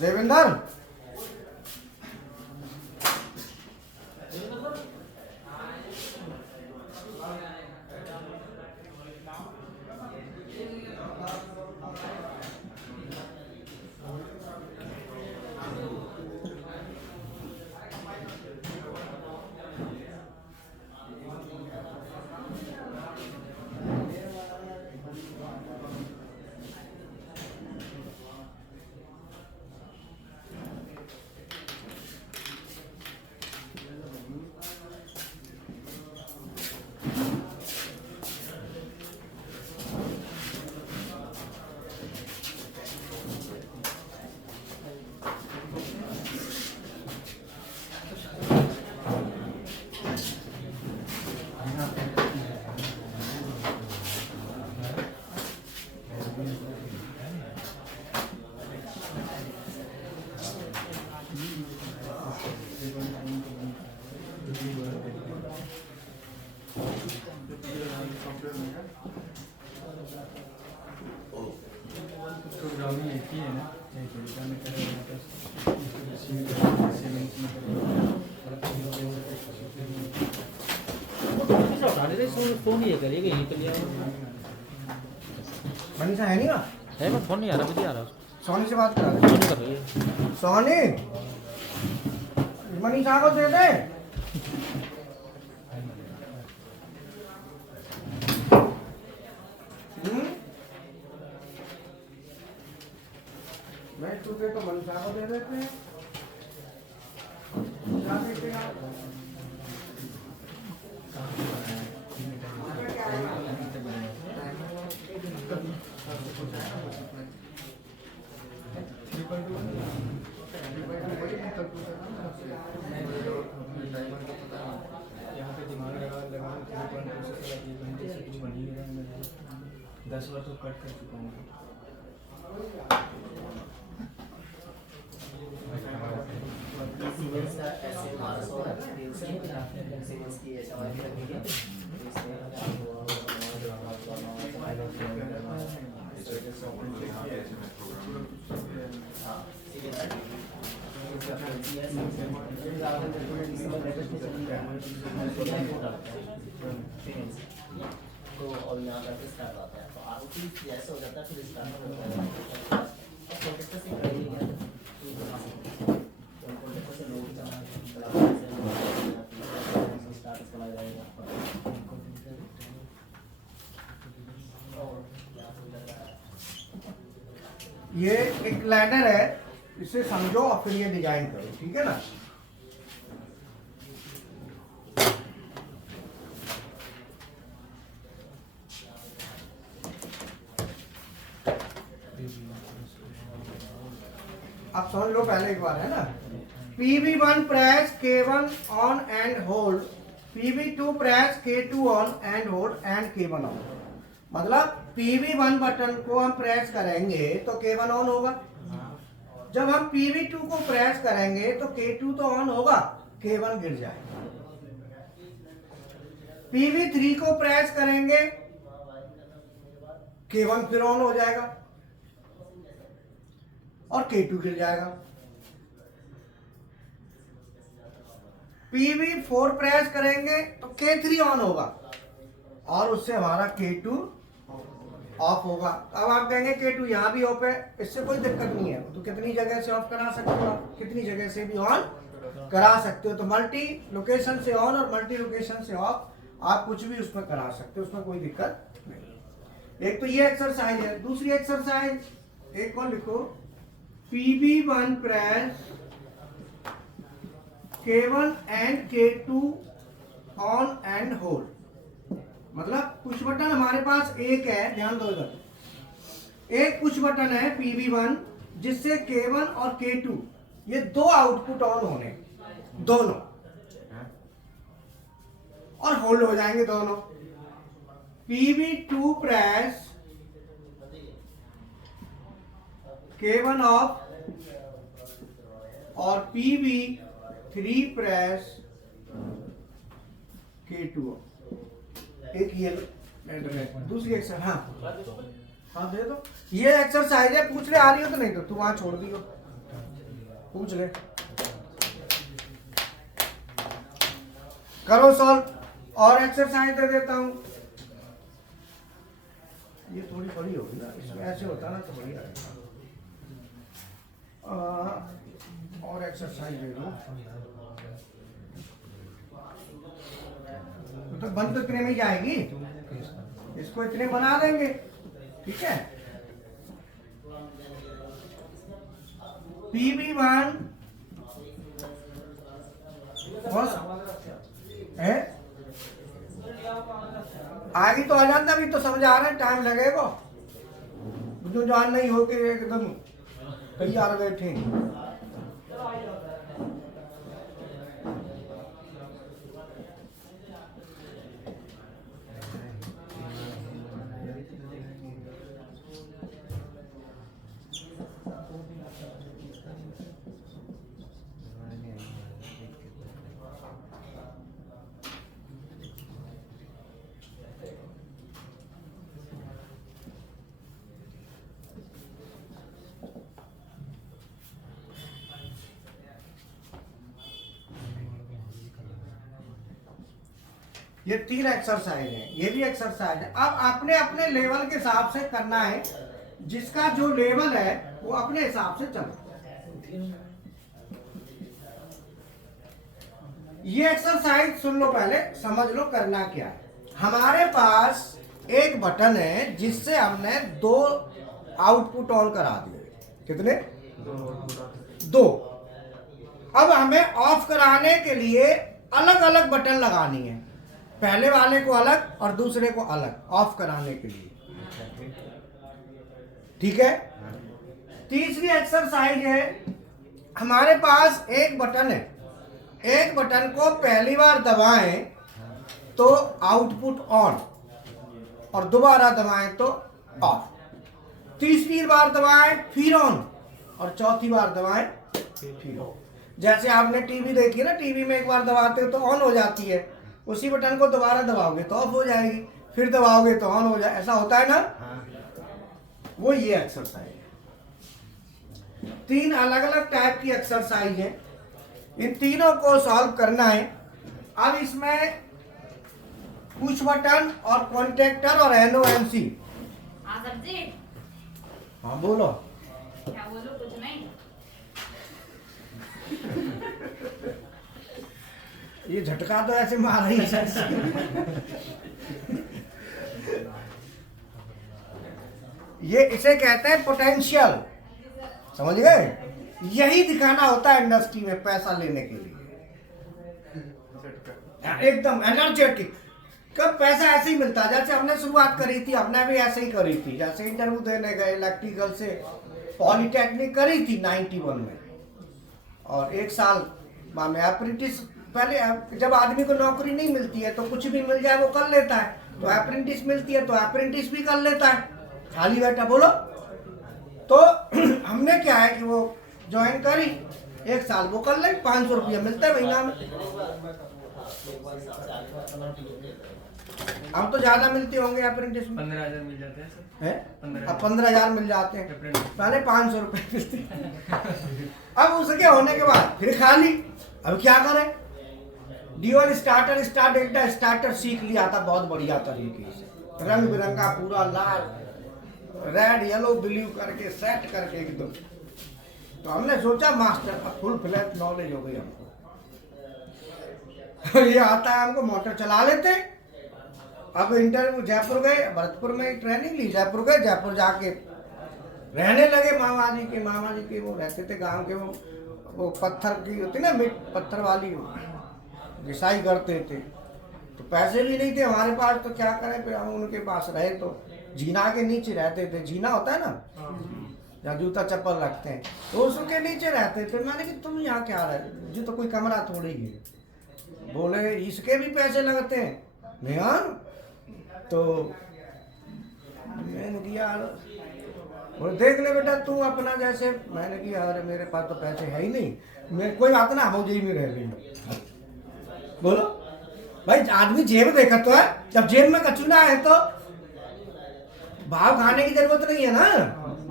Devendra phone ये करिएगा यहीं पे लिया मनीषा है नहीं ना? है मैं फोन नहीं आ रहा, मुझे आ रहा सोनी से बात करा फोन कर रही है। सोनी मनीषा को दे दे। मैं चुके तो मनीषा को दे देते हैं। क्या देते हैं आप? यहाँ पे दिमाग लगा 10 बार तो कट कर चुका हूँ। तो और यहाँ करके स्टार्ट होता है तो आरोपी जैसे हो जाता है फिर स्टार्ट होता है कॉन्टेक्ट से करेंगे कॉन्टेक्ट से लोग स्टार्ट चला जाएगा ये एक लैडर है, इसे समझो और फिर ये डिजाइन करो, ठीक है ना? अब समझ लो पहले एक बार, है ना? PV1 press K1 on and hold, PV2 press K2 on and hold and K1 on. मतलब PV1 बटन को हम प्रेस करेंगे तो K1 ऑन होगा। जब हम PV2 को प्रेस करेंगे तो K2 तो ऑन होगा, K1 गिर जाएगा। PV3 को प्रेस करेंगे, K1 फिर ऑन हो जाएगा और K2 गिर जाएगा। PV4 प्रेस करेंगे तो K3 ऑन होगा और उससे हमारा K2 ऑफ होगा। अब आप कहेंगे K2 यहाँ भी ऑफ है, इससे कोई दिक्कत नहीं है, तो कितनी जगह से ऑफ करा सकते हो आप, कितनी जगह से भी ऑन करा सकते हो। तो मल्टी लोकेशन से ऑन और मल्टी लोकेशन से ऑफ आप कुछ भी उसमें करा सकते हो, उसमें कोई दिक्कत नहीं। एक तो ये एक्सरसाइज है। दूसरी एक्सरसाइज एक और लिखो, PV1 press K1 and K2 on and hold. मतलब पुश बटन हमारे पास एक है, ध्यान दो इधर, एक पुश बटन है PV1 जिससे K1 और K2 ये दो आउटपुट ऑन होने दोनों और होल्ड हो जाएंगे दोनों। PV2 प्रेस K1 ऑफ और PV3 प्रेस K2 ऑफ। एक ये लेटर है। दूसरी एक्शन, हाँ हाँ दे दो, ये एक्सरसाइज है, पूछ ले आ रही हो तो, नहीं तो तू वहां छोड़ दियो, पूछ ले, करो सॉल्व। और एक्सरसाइज दे देता हूं, ये थोड़ी बड़ी होगी ना, इसमें ऐसे होता ना तो बढ़िया रहता। और एक्सरसाइज दे दो, तो बंद तो इतने में ही जाएगी, इसको इतने बना देंगे, ठीक है। PB1 है, आगे तो आ जाता, अभी तो समझ आ रहा है, टाइम लगेगा, जो जान नहीं हो के एकदम तैयार बैठे। ये 3 एक्सरसाइज है, ये भी एक्सरसाइज है। अब अपने अपने लेवल के हिसाब से करना है, जिसका जो लेवल है वो अपने हिसाब से चलो। ये एक्सरसाइज सुन लो, पहले समझ लो करना क्या है। हमारे पास एक बटन है जिससे हमने 2 आउटपुट ऑन करा दिए, कितने? 2। अब हमें ऑफ कराने के लिए अलग अलग बटन लगानी है, पहले वाले को अलग और दूसरे को अलग ऑफ कराने के लिए, ठीक है। तीसरी एक्सरसाइज है, हमारे पास एक बटन है, एक बटन को पहली बार दबाएं तो आउटपुट ऑन और दोबारा दबाएं तो ऑफ, तीसरी बार दबाएं फिर ऑन और चौथी बार दबाएं फिर ऑफ। जैसे आपने टीवी देखी ना, टीवी में एक बार दबाते हो तो ऑन हो जाती है, उसी बटन को दोबारा दबाओगे तो ऑफ हो जाएगी, फिर दबाओगे तो ऑन हो जाए, ऐसा होता है ना। वो ये एक्सरसाइज है। 3 अलग अलग टाइप की एक्सरसाइज है, इन तीनों को सॉल्व करना है। अब इसमें पुश बटन और कॉन्टेक्टर और NONC। हाँ सर जी, हाँ बोलो। क्या बोलो, कुछ नहीं। ये झटका तो ऐसे मार रही है। ये इसे कहते हैं पोटेंशियल, समझ गए? यही दिखाना होता है इंडस्ट्री में पैसा लेने के लिए, एकदम एनर्जेटिक। कब पैसा ऐसे ही मिलता है, जैसे हमने शुरुआत करी थी, हमने भी ऐसे ही करी थी, जैसे इंटरव्यू देने गए इलेक्ट्रिकल से, पॉलिटेक्निक करी थी 91 में, और 1 साल में अप्रेंटिस। पहले जब आदमी को नौकरी नहीं मिलती है तो कुछ भी मिल जाए वो कर लेता है, तो अप्रेंटिस मिलती है तो अप्रेंटिस भी कर लेता है, खाली बैठा। बोलो तो हमने क्या है कि वो ज्वाइन करी, 1 साल वो कर ले, 500 रुपया मिलता है महीना में। अब तो ज्यादा मिलते होंगे अप्रेंटिस में, 15,000 मिल जाते हैं सर। है? अब 15,000 मिल जाते हैं, पहले 500 रुपए मिलते। अब उसके होने के बाद फिर खाली, अब क्या करें? Dual starter, star delta starter सीख लिया था बहुत बढ़िया तरीके से, रंग बिरंगा पूरा लाल, रेड येलो ब्लू करके सेट करके एकदम। तो हमने सोचा मास्टर, फुल फ्लैट नॉलेज हो गई हमको। ये आता है हमको, मोटर चला लेते। अब इंटरव्यू जयपुर गए, भरतपुर में ट्रेनिंग ली, जयपुर गए, जयपुर जाके रहने लगे। मामा जी के वो रहते थे गांव के, वो पत्थर की होती ना, मिट पत्थर वाली घिसाई करते थे। तो पैसे भी नहीं थे हमारे पास, तो क्या करें, फिर हम उनके पास रहे। तो जीना के नीचे रहते थे, जीना होता है ना जहाँ जूता चप्पल रखते हैं, तो उसके नीचे रहते थे। मैंने कि तुम यहाँ क्या रहे, जी तो कोई कमरा थोड़ी है। बोले इसके भी पैसे लगते हैं भैया। तो मैंने किया, बोले देख ले बेटा तू अपना जैसे। मैंने किया अरे मेरे पास तो पैसे है ही नहीं, मैं कोई बात ना, हम जेब में रह गई। बोलो भाई, आदमी जेब देखा तो है, जब जेब में कचूना है तो भाव खाने की जरूरत नहीं है ना,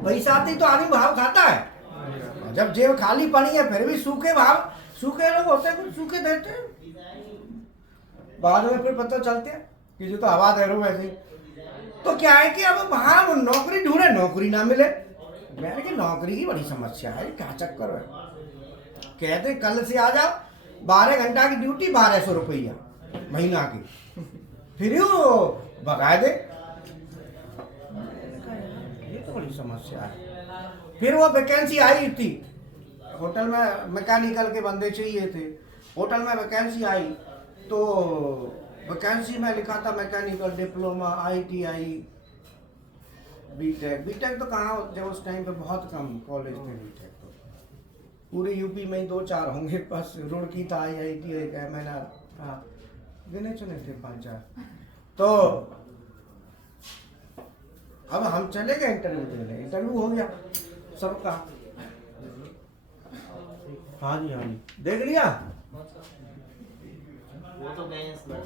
पैसा आते ही तो आदमी भाव खाता है। जब जेब खाली पड़ी है फिर भी सूखे भाव, सूखे लोग होते हैं कुछ सूखे देते हैं, बाद में फिर पता चलते हैं कि जो तो हवा दे रहे हो वैसे ही। तो क्या है कि अब वहां नौकरी ढूंढे, नौकरी ना मिले। मैंने कि नौकरी की बड़ी समस्या है, क्या चक्कर है। कहते कल से आ जाओ, 12 घंटा की ड्यूटी, 1200 रुपया महीना की, फिर वो भगा दे। ये तो बड़ी समस्या है। फिर वो वैकेंसी आई थी होटल में, मैकेनिकल के बंदे चाहिए थे, होटल में वैकेंसी आई तो वैकेंसी में लिखा था mechanical diploma, ITI, BTech. BTech तो कहाँ, जब उस टाइम पे बहुत कम कॉलेज थे बीटेक, तो पूरे यूपी में ही 2-4 होंगे, बस रुड़की था, IIT का, MNR था, गिने चुने थे 5-4। तो अब हम चले गए इंटरव्यू देने, इंटरव्यू हो गया सबका। हाँ जी हाँ जी, देख लिया। वो तो गए इस बार।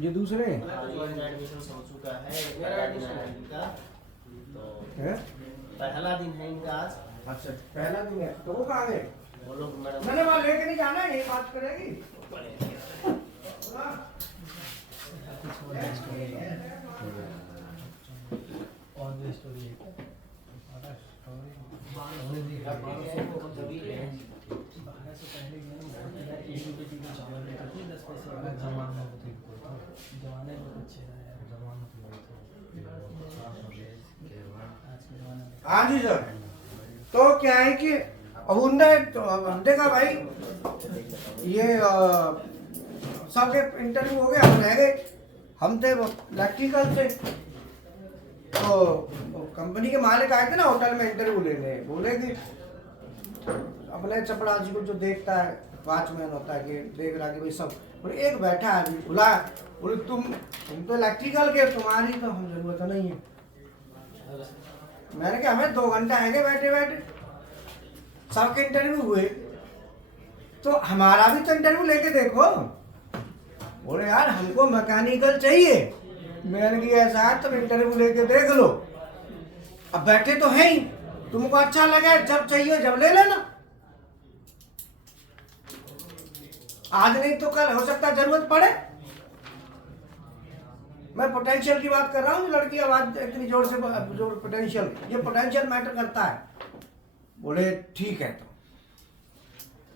ये दूसरे एडमिशन हो चुका है, पहला दिन है इनका, तो हैं? पहला दिन है इनका आज। अच्छा पहला दिन है, तो वो कहाँ गए? वो लोग मैडम मैंने वहाँ लेके नहीं जाना है, यही बात करेगी। हाँ जी सर। तो क्या है कि उनने तो देखा भाई ये सबके इंटरव्यू हो गया, हम रह गए, हम थे इलेक्ट्रिकल से। तो कंपनी के मालिक आए थे ना होटल में इंटरव्यू लेने, बोले कि अपने चपरासी को जो देखता है, वॉचमैन होता है, कि देख रहा कि भाई सब, बोले एक बैठा है बुला, बोले तुम तो इलेक्ट्रिकल के, तुम्हारी तो हम जरूरत नहीं है। मैंने कहा हमें 2 घंटा है बैठे बैठे, सबके इंटरव्यू हुए, तो हमारा भी तो इंटरव्यू लेके देखो। बोले यार हमको मैकेनिकल चाहिए। मैंने कहा ऐसा है तुम इंटरव्यू लेके देख लो, अब बैठे तो हैं ही, तुमको अच्छा लगे जब चाहिए जब ले लेना, आज नहीं तो कल हो सकता जरूरत पड़े। मैं पोटेंशियल की बात कर रहा हूँ, लड़की आवाज इतनी जोर से, जोर पोटेंशियल, ये पोटेंशियल मैटर करता है। बोले ठीक है।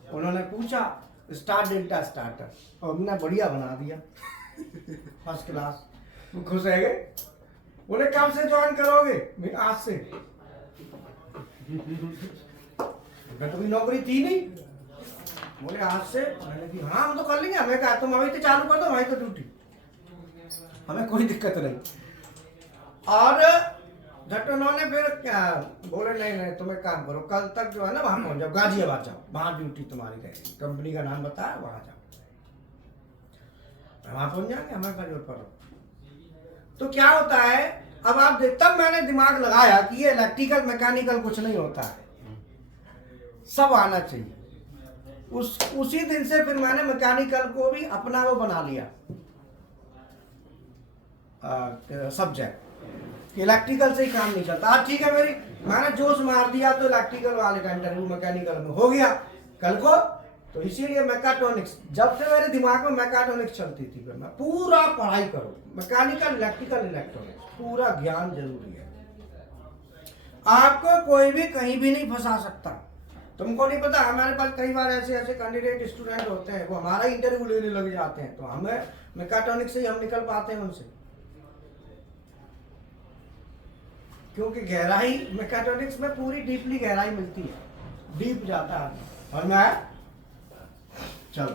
तो उन्होंने पूछा स्टार डेल्टा स्टार्टर, और हमने बढ़िया बना दिया फर्स्ट क्लास, वो खुश रह गए। बोले कब से ज्वाइन करोगे? मैं आज से। मैं तो नौकरी थी नहीं। बोले आज से? मैंने कहा हाँ हम तो कर लेंगे। हमें कहा तुम वहीं तो चालू कर दो, वहीं तो ड्यूटी, हमें कोई दिक्कत नहीं। और झट उन्होंने फिर क्या बोले, नहीं तुम्हें काम करो, कल तक जो है ना वहां पहुंच जाओ, गाजियाबाद जाओ, वहां ड्यूटी तुम्हारी रहेगी, कंपनी का नाम बताया, वहां जाओ, वहां पहुंच जाएंगे, हमें जरूरत पड़ो। तो क्या होता है, अब आप तब मैंने दिमाग लगाया कि ये इलेक्ट्रिकल मैकेनिकल कुछ नहीं होता है, सब आना चाहिए। उसी दिन से फिर मैंने मैकेनिकल को भी अपना वो बना लिया सब्जेक्ट, इलेक्ट्रिकल से ही काम नहीं चलता। आज ठीक है, मैंने जोश मार दिया तो इलेक्ट्रिकल वाले का इंटरव्यू मैकेनिकल में हो गया कल को। तो इसीलिए मैकेट्रॉनिक्स, जब से मेरे दिमाग में मैकेट्रॉनिक्स चलती थी, फिर मैं पूरा पढ़ाई करूं, मैकेनिकल इलेक्ट्रिकल इलेक्ट्रॉनिक्स, पूरा ज्ञान जरूरी है। आपको कोई भी कहीं भी नहीं फंसा सकता। तुमको नहीं पता, हमारे पास कई बार ऐसे कैंडिडेट स्टूडेंट होते हैं, वो हमारा इंटरव्यू लेने लग जाते हैं, तो हमें मैकेट्रॉनिक्स से ही हम निकल पाते हैं उनसे, क्योंकि गहराई मैकेट्रॉनिक्स में पूरी डीपली गहराई मिलती है, डीप जाता है। और मैं चलो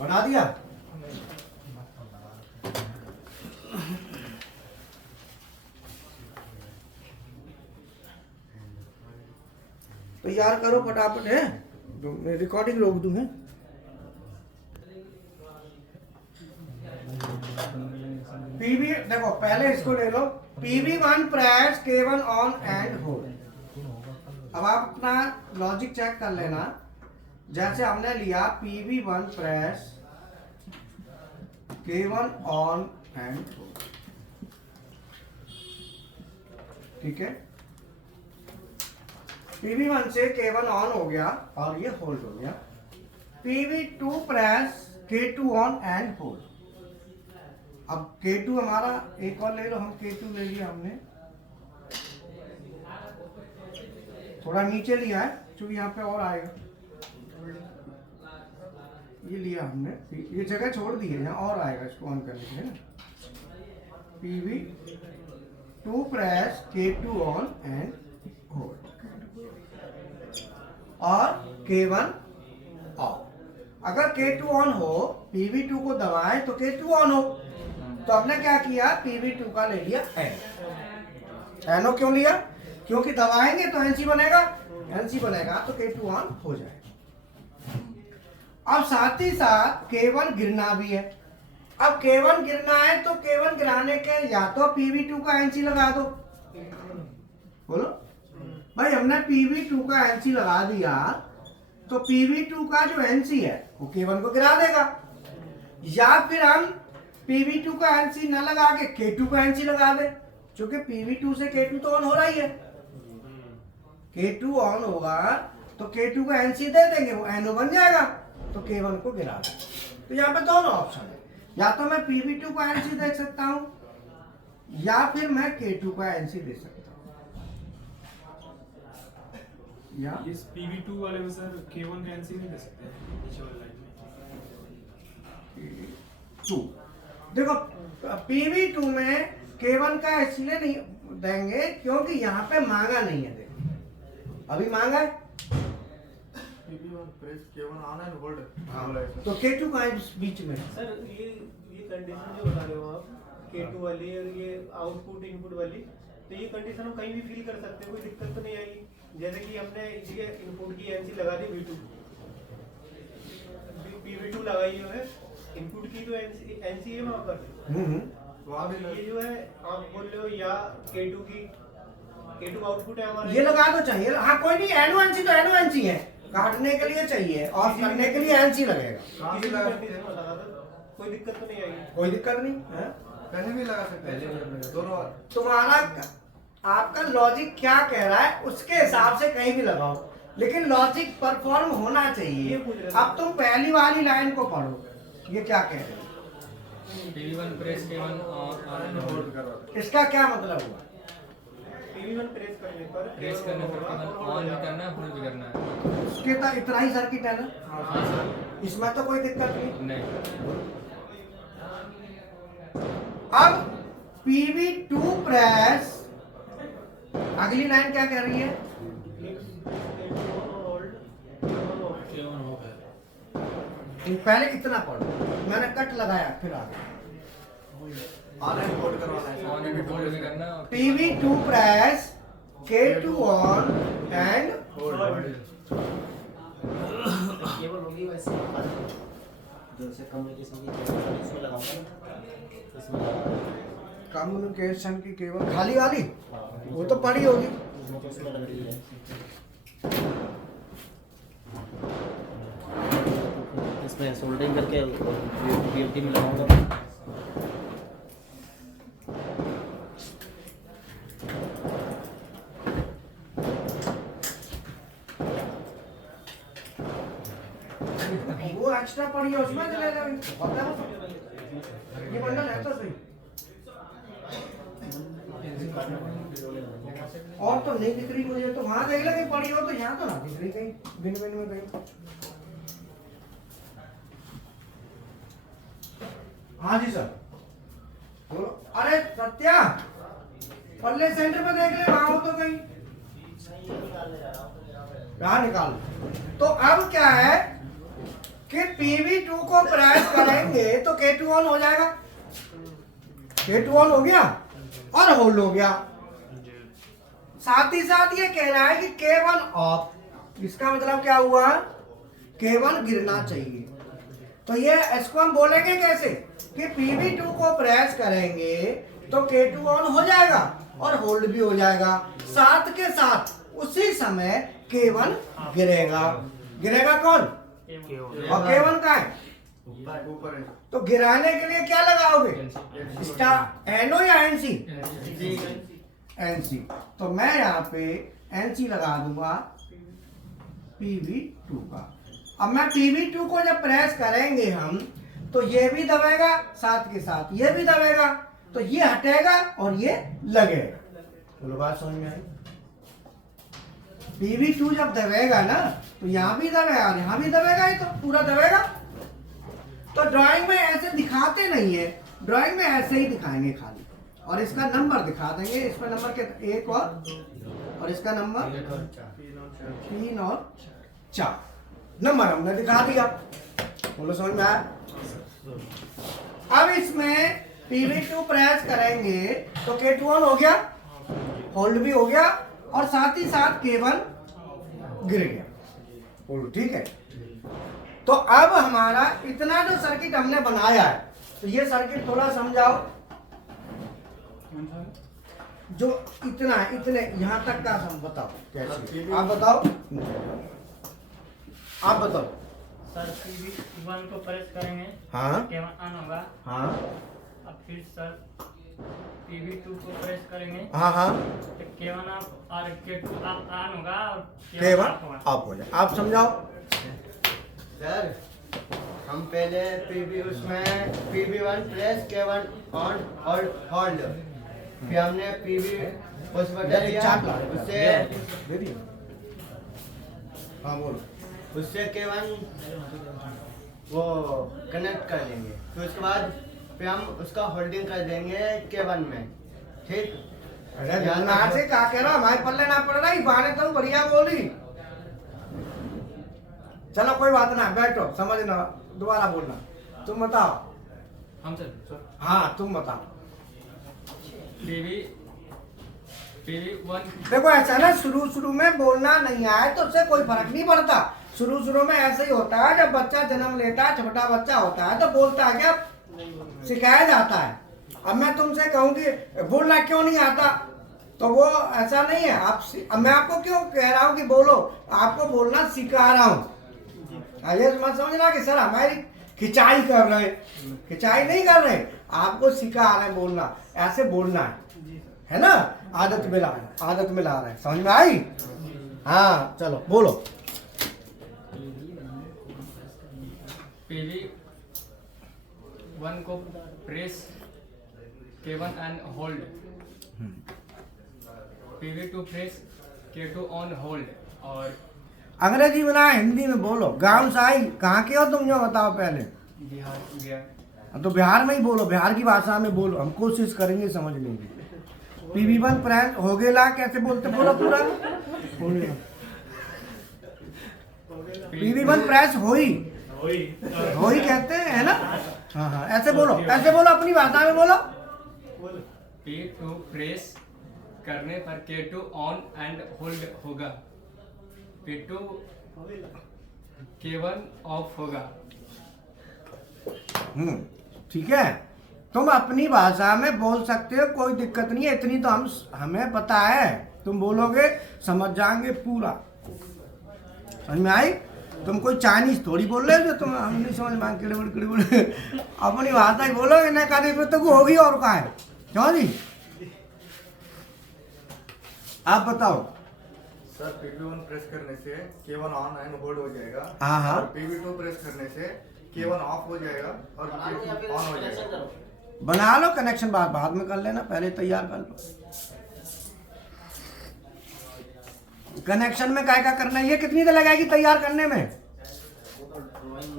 बना दिया। तैयार करो फटाफट, है मैं रिकॉर्डिंग रोक दूं। है पीवी, देखो पहले इसको ले लो, PV1 press, K1 on and hold. अब आप अपना लॉजिक चेक कर लेना, जैसे हमने लिया PV1 press, K1 on and hold, ठीक है, PV1 से K1 ऑन हो गया और ये होल्ड हो गया। PV2 press K2 on and hold. अब K2 हमारा एक और ले लो, हम K2 ले लिया हमने, थोड़ा नीचे लिया है क्योंकि यहाँ पे और आएगा, ये लिया हमने, ये जगह छोड़ दी है, यहाँ और आएगा इसको ऑन करने के लिए ना। PV2 press K2 on and hold और K1 ऑफ। अगर K2 ऑन हो, PV2 को दबाएं तो K2 ऑन हो। तो हमने क्या किया, PV2 का ले लिया NO। NO क्यों लिया? क्योंकि दबाएंगे तो NC बनेगा, NC बनेगा तो K2 ऑन हो जाएगा। अब साथ ही साथ K1 गिरना भी है। अब K1 गिरना है तो K1 गिराने के या तो PV2 का NC लगा दो, बोलो भाई, हमने PV2 का NC लगा दिया तो PV2 का जो NC है वो K1 को गिरा देगा, या फिर हम PV2 का NC न लगा के K2 का NC लगा दे, क्योंकि PV2 से K2 तो ऑन हो रहा ही है। K2 ऑन होगा तो K2 का NC दे देंगे, वो NO बन जाएगा, तो K1 को गिरा देंगे। तो यहाँ पे दोनों ऑप्शन है, या तो मैं PV2 का NC दे सकता हूँ या फिर मैं K2 का NC दे सकता हूँ। या इस PV2 वाले में सर K1 का NC नहीं दे सकते नीचे वाली लाइन में। टू देखो, PV2 में K1 का इसलिए नहीं देंगे क्योंकि यहाँ पे मांगा नहीं है। देखो अभी मांगा है, PV1 press K1 on and hold. तो K2 का है बीच में। सर ये कंडीशन जो बता रहे हो आप, K2 वाली और ये आउटपुट इनपुट वाली, तो ये कंडीशन हम कहीं भी फील कर सकते हैं, कोई दिक्कत तो नहीं आएगी। जैसे कि हमने ये इनपुट की NC लगा दी V2, PV2 लगाई है, इनपुट की तो NC है वहाँ पर। वहाँ भी ये जो है आप बोल रहे हो, या K2 की K2 आउटपुट है हमारा, ये लगा दो चाहिए, हाँ कोई नहीं, NO NC तो NO NC है, काटने के लिए चाहिए, ऑफ करने के लिए NC लगेगा। किसी भी कंडीशन में लगा दो, कोई दिक्कत तो नहीं आएगी। कोई दिक्कत नहीं है, कहीं भी लगा सकते हैं दोनों। तुम्हारा आपका लॉजिक क्या कह रहा है उसके हिसाब से कहीं भी लगाओ, लेकिन लॉजिक परफॉर्म होना चाहिए। अब तुम पहली वाली लाइन को पढ़ो, ये क्या कह रहे हो? PV1 press K1 on and hold करवा। इसका क्या मतलब हुआ? PV1 प्रेस करने पर K1 ऑन भी करना है, होल्ड भी करना है। उसके तो इतना ही सर्किट है ना, हाँ सर। इसमें तो कोई दिक्कत नहीं। नहीं। अब PV2 प्रेस, अगली लाइन क्या कह रही है? पहले इतना पढ़ो, मैंने कट लगाया फिर आगे। ऑन एंड होल्ड करवाना है। ऑन एंड होल्ड भी करना है। PV2 press K2 on and cable होगी वैसे जो से कम्युनिकेशन की केबल इसमें लगाऊंगा ना, इसमें लगा कम्युनिकेशन की केबल खाली वाली, वो तो पड़ी होगी। इसमें लग रही है, इसमें सोल्डरिंग करके BFD में लगाऊंगा। वो एक्स्ट्रा पड़ी है उसमें से ले लो, होता है ये बंडल है तो सही। और तो नहीं दिख रही मुझे, तो वहां देख ले कहीं पड़ी हो, तो यहाँ तो ना दिख रही कहीं बिन बिन में कहीं। हाँ जी सर बोलो। अरे सत्या, पल्ले सेंटर पे देख ले, वहां हो तो कहीं, कहाँ निकाल। तो अब क्या है कि PV2 को प्रेस करेंगे तो K2 ऑन हो जाएगा, K2 ऑन हो गया और होल्ड हो गया। साथ ही साथ ये कह रहा है कि K1 ऑफ, इसका मतलब क्या हुआ? K1 गिरना चाहिए। तो ये इसको हम बोलेंगे कैसे कि PV2 को प्रेस करेंगे तो K2 ऑन हो जाएगा और होल्ड भी हो जाएगा, साथ के साथ उसी समय K1 गिरेगा। गिरेगा कौन? और K1 का है, ऊपर है। तो गिराने के लिए क्या लगाओगे? इसका NO या NC? NC। तो मैं यहाँ पे NC लगा दूंगा PV2 का। अब मैं PV2 को जब प्रेस करेंगे हम तो ये भी दबेगा साथ के साथ ये भी दबेगा, तो ये हटेगा और ये लगेगा। बोलो बात समझ में आई? PV2 जब दबेगा ना तो यहाँ भी दबेगा और यहाँ भी दबेगा, ये तो पूरा दबेगा। तो ड्राइंग में ऐसे दिखाते नहीं है, ड्राइंग में ऐसे ही दिखाएंगे खाली, और इसका नंबर दिखा देंगे। इसका नंबर के 1 और इसका नंबर 3 और 4 नंबर हमने दिखा दिया। बोलो समझ में आया? अब इसमें PV2 प्रेस करेंगे तो K2 ऑन हो गया, होल्ड भी हो गया, और साथ ही साथ K1 गिर गया। बोलो ठीक है। तो अब हमारा इतना जो सर्किट हमने बनाया है, तो ये सर्किट थोड़ा समझाओ। जो इतना है, इतने यहाँ तक का हम बताओ कैसे, आप बताओ, आप बताओ। सर PV1 को प्रेस करेंगे, हाँ K1 ऑन होगा। हाँ अब फिर सर PV2 को प्रेस करेंगे हाँ हाँ तो K1 ऑफ और K2 ऑन होगा और K1 ऑफ होगा। ऑफ हो जाए। आप समझाओ। सर हम पहले उसमें PV1 प्रेस K1 ऑन और होल्ड, फिर हमने PV उस बटन दिया, उससे हाँ बोलो। उससे K1 वो कनेक्ट कर देंगे, फिर उसके बाद फिर हम उसका होल्डिंग कर देंगे K1 में। ठीक, अरे ध्यान से क्या कह रहा, हमारे पल्ले ना पड़ रहा, ही बाने तो बढ़िया बोली। चलो कोई बात ना, बैठो, समझना, दोबारा बोलना। तुम बताओ। हम सर हाँ तुम बताओ। PV1 देखो ऐसा ना, शुरू में बोलना नहीं आए तो उससे कोई फर्क नहीं पड़ता। शुरू में ऐसे ही होता है, जब बच्चा जन्म लेता है, छोटा बच्चा होता है तो बोलता है क्या, सिखाया जाता है। अब मैं तुमसे कहूँ कि बोलना क्यों नहीं आता, तो वो ऐसा नहीं है। अब मैं आपको क्यों कह रहा हूँ कि बोलो, आपको बोलना सिखा रहा हूँ। ये मत समझना कि सर हमारी खिंचाई कर रहे, खिंचाई नहीं कर रहे, आपको सिखा रहे हैं बोलना, ऐसे बोलना है ना, आदत में ला रहे हैं, आदत में ला रहे हैं। समझ में आई? हाँ चलो बोलो। PV1 को press K1 and hold, PV2 press K2 on hold. और अंग्रेजी में ना, हिंदी में बोलो। गांव से आई, कहाँ के हो तुम, जो बताओ पहले। बिहार तो बिहार में ही बोलो, बिहार की भाषा में बोलो, हम कोशिश करेंगे समझने की। PV1 प्रेस हो गया, कैसे बोलते बोलो पूरा। PV1 प्रेस होई कहते हैं, है ना। हाँ हाँ ऐसे बोलो, ऐसे बोलो, अपनी भाषा में बोलो। P2 प्रेस करने पर K2 ऑन एंड होल्ड होगा, P2 K1 ऑफ होगा। ठीक है, तुम अपनी भाषा में बोल सकते हो, कोई दिक्कत नहीं है। इतनी तो हमें पता है, तुम बोलोगे समझ जाएंगे पूरा। समझ में आई? तुम कोई चाइनीज थोड़ी बोल रहे हो जो तुम हम नहीं समझ में किड़बड़ अपनी भाषा ही बोलोगे ना, कभी तो होगी और का है। क्यों जी, आप बताओ। सर PV1 प्रेस करने से K1 ऑन एंड होल्ड हो जाएगा। हाँ हाँ। और PV2 प्रेस करने से K1 ऑफ हो जाएगा और K2 ऑन हो जाएगा। बना लो कनेक्शन, बाद में कर लेना, पहले तैयार कर लो। कनेक्शन में क्या क्या करना है, ये कितनी देर लगेगी तैयार करने में? ड्राइंग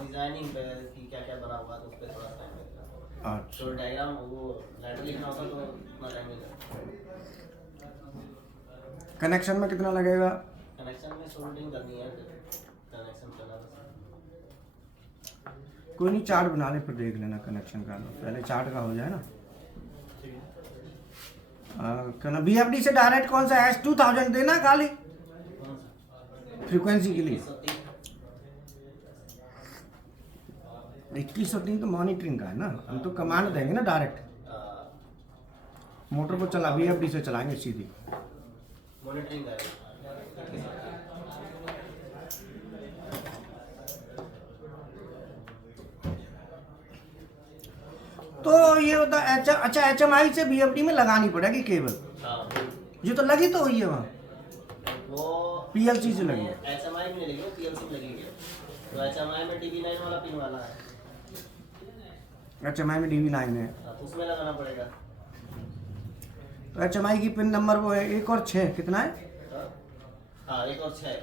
डिजाइनिंग पे कि क्या क्या बना हुआ, तो उस पे थोड़ा टाइम लगेगा। अच्छा, तो डायग्राम वो लेटर लिखना होता तो उतना टाइम नहीं लगेगा। कनेक्शन में कितना लगेगा? कनेक्शन में सोल्डिंग करनी है, कनेक्शन चला बस। कोई नहीं, चार्ट बना ले, फिर देख लेना कनेक्शन का। पहले चार्ट का हो जाए ना। कहना BFD से डायरेक्ट कौन सा S2000 देना खाली फ्रीक्वेंसी के लिए। 2103 तो मॉनिटरिंग का है ना, हम तो कमांड देंगे ना डायरेक्ट। मोटर को चला BFD से चलाएंगे सीधी। मॉनिटरिंग करेगा। तो ये होता अच्छा HMI से BFD में लगानी पड़ेगी केबल। हाँ ये तो लगी तो हुई है वहाँ, वो PLC से लगी है। HMI में नहीं लगी, वो PLC में लगी है। तो HMI में DB9 वाला पिन वाला है। HMI में DB9 है, हाँ, तो उसमें लगाना पड़ेगा। तो HMI की पिन नंबर वो है 1 और 6, कितना है? हाँ 1 और 6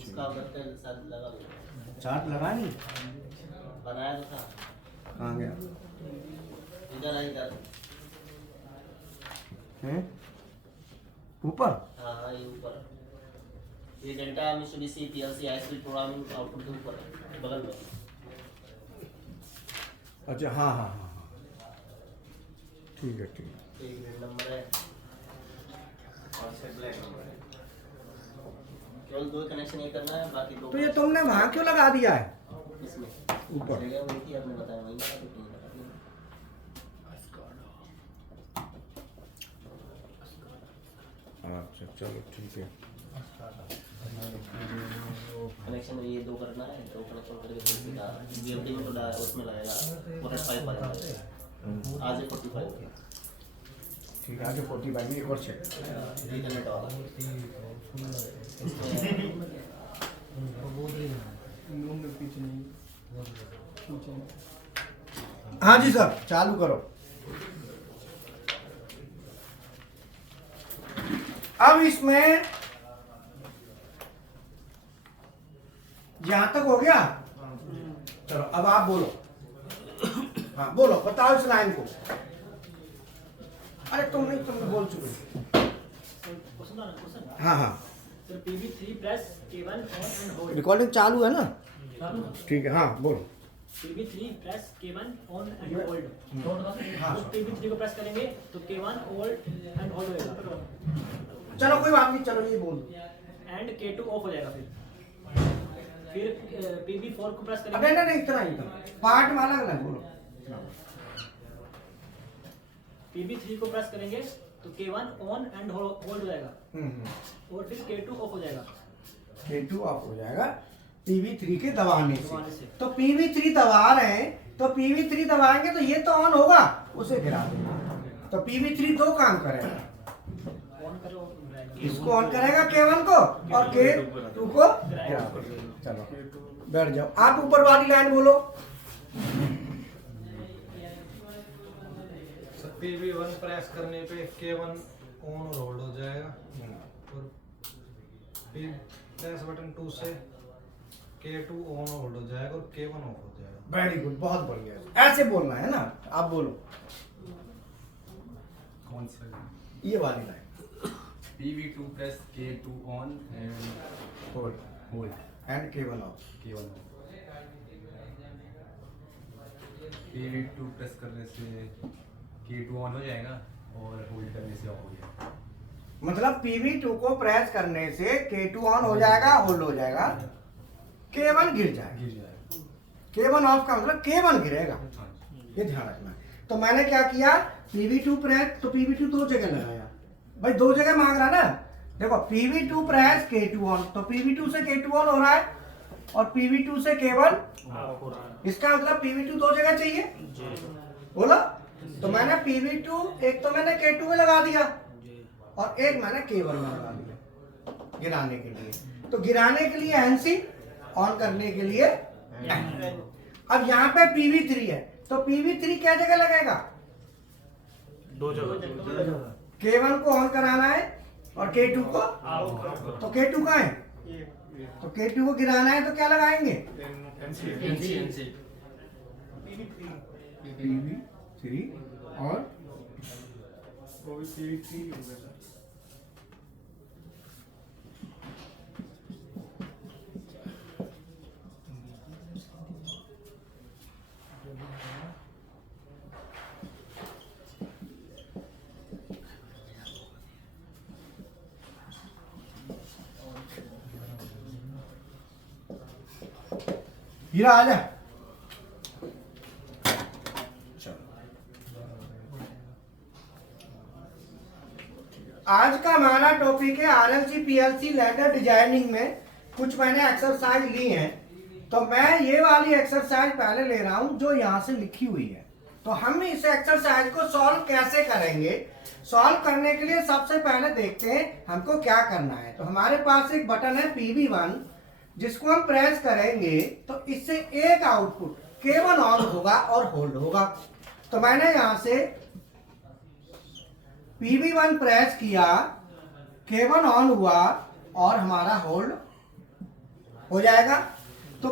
उसका बटन शायद लगा हुआ है। चार्ट लगा नहीं, बनाया तो था, कहाँ गया इधर है इधर। है ऊपर? हाँ हाँ ये ऊपर, ये delta Mitsubishi PLC high speed programming output के ऊपर है, बगल में। अच्छा हाँ हाँ हाँ हाँ, ठीक है ठीक है। एक रेड नंबर है और 6 ब्लैक नंबर है। केवल 2 कनेक्शन ये करना है, बाकी 2 तो ये तुमने वहाँ क्यों लगा दिया है इसमें ऊपर? जगह वही थी, आपने बताया वही लगा दी। अच्छा चलो ठीक है। कनेक्शन ये 2 करना है, 2 कनेक्शन करके फिर सीधा BLD में तो उसमें लगेगा 45 आ जाएगा। आज 45 ठीक है, आगे 45 में 1 और 6। इंटरनेट वाला हाँ जी सर, चालू करो। अब इसमें यहां तक हो गया, चलो अब आप बोलो। हाँ बोलो, बताओ इस लाइन को। अरे तुम नहीं, तुम बोल चुके। हाँ हाँ, sir PB3 plus K1 on and hold. Recording चालू है ना? चालू। ठीक है, हाँ बोलो। PB3 plus K1 on and hold. हाँ। तो PB3 को प्रेस करेंगे तो K1 होल्ड एंड होल्ड होएगा। चलो कोई बात नहीं, चलो ये बोल। एंड K2 ऑफ हो जाएगा फिर PB4 को प्रेस अब करेंगे। नहीं नहीं, इतना ही था, पार्ट में अलग अलग बोलो। PB3 को प्रेस करेंगे तो K1 ऑन एंड होल्ड हो जाएगा और फिर K2 ऑफ हो जाएगा। K2 ऑफ हो जाएगा PB3 के दबाने दबाने से। से। तो PB3 दबा रहे हैं, तो PB3 दबाएंगे तो ये तो ऑन होगा, उसे गिरा देंगे। तो PB3 दो काम करेगा, ऑन करो। इसको ऑन करेगा K1 को और K2 को गिरा देगा। चलो बैठ जाओ, आप ऊपर वाली लाइन बोलो। PB1 प्रेस करने पे K1 ऑन और होल्ड हो जाएगा और प्रेस बटन 2 से K2 ऑन और होल्ड हो जाएगा और K1 ऑफ हो जाएगा। वेरी गुड, बहुत बढ़िया, ऐसे बोलना है ना। आप बोलो कौन सा? ये वाली line. PB2 plus K2 on and hold and K1 of. K1 of. PB2 press करने से K2 ऑन हो जाएगा और होल्ड करने से ऑफ हो जाएगा। मतलब PB2 को प्रेस करने से K2 ऑन हो जाएगा, होल्ड हो जाएगा, K1 गिर जाएगा। K1 ऑफ का मतलब K1 गिरेगा, ये ध्यान रखना। तो मैंने क्या किया, PB2 प्रेस, तो PB2 दो जगह लगाया भाई, दो जगह मांग रहा ना। देखो PB2 प्रेस K2 ऑन, तो PB2 से K2 ऑन हो रहा है और PB2 से K1, इसका मतलब PB2 दो जगह चाहिए, बोला। तो मैंने PB2 एक तो मैंने K2 में लगा दिया और एक मैंने K1 में लगा दिया गिराने के लिए। तो गिराने के लिए NC, ऑन करने के लिए N। अब यहाँ पे PB3 है, तो PB3 क्या जगह लगेगा? दो जगह। K1 को ऑन कराना है और K2 को, तो K2 कहाँ है? तो K2 को गिराना है तो क्या लगाएंगे? PB3 और हीरा आ जा। आज का हमारा टॉपिक है RLC PLC लैडर डिजाइनिंग में कुछ मैंने एक्सरसाइज ली हैं। तो मैं ये वाली एक्सरसाइज पहले ले रहा हूं जो यहाँ से लिखी हुई है। तो हम इस एक्सरसाइज को सॉल्व कैसे करेंगे? सॉल्व करने के लिए सबसे पहले देखते हैं हमको क्या करना है। तो हमारे पास एक बटन है PV1, जिसको हम प्रेस करेंगे तो इससे एक आउटपुट K1 ऑन होगा और होल्ड होगा। तो मैंने यहां से PV1 प्रेस किया, K1 ऑन हुआ और हमारा होल्ड हो जाएगा। तो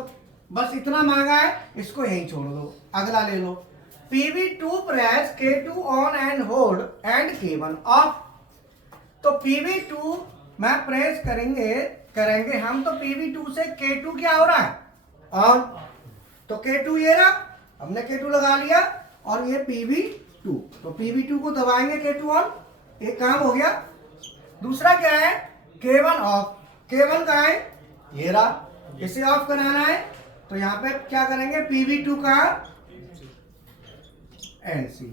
बस इतना मांगा है, इसको यहीं छोड़ दो, अगला ले लो। PV2 press K2 on and hold and K1 of. तो PV2 में प्रेस करेंगे हम, तो PV2 से K2 क्या हो रहा है? ऑन। तो K2 ये रहा, हमने K2 लगा लिया और ये PV2, तो PV2 को दबाएंगे K2 ऑन, एक काम हो गया। दूसरा क्या है? K1 of. K1 का है ये रहा, इसे ऑफ कराना है तो यहाँ पे क्या करेंगे? PV2 का NC।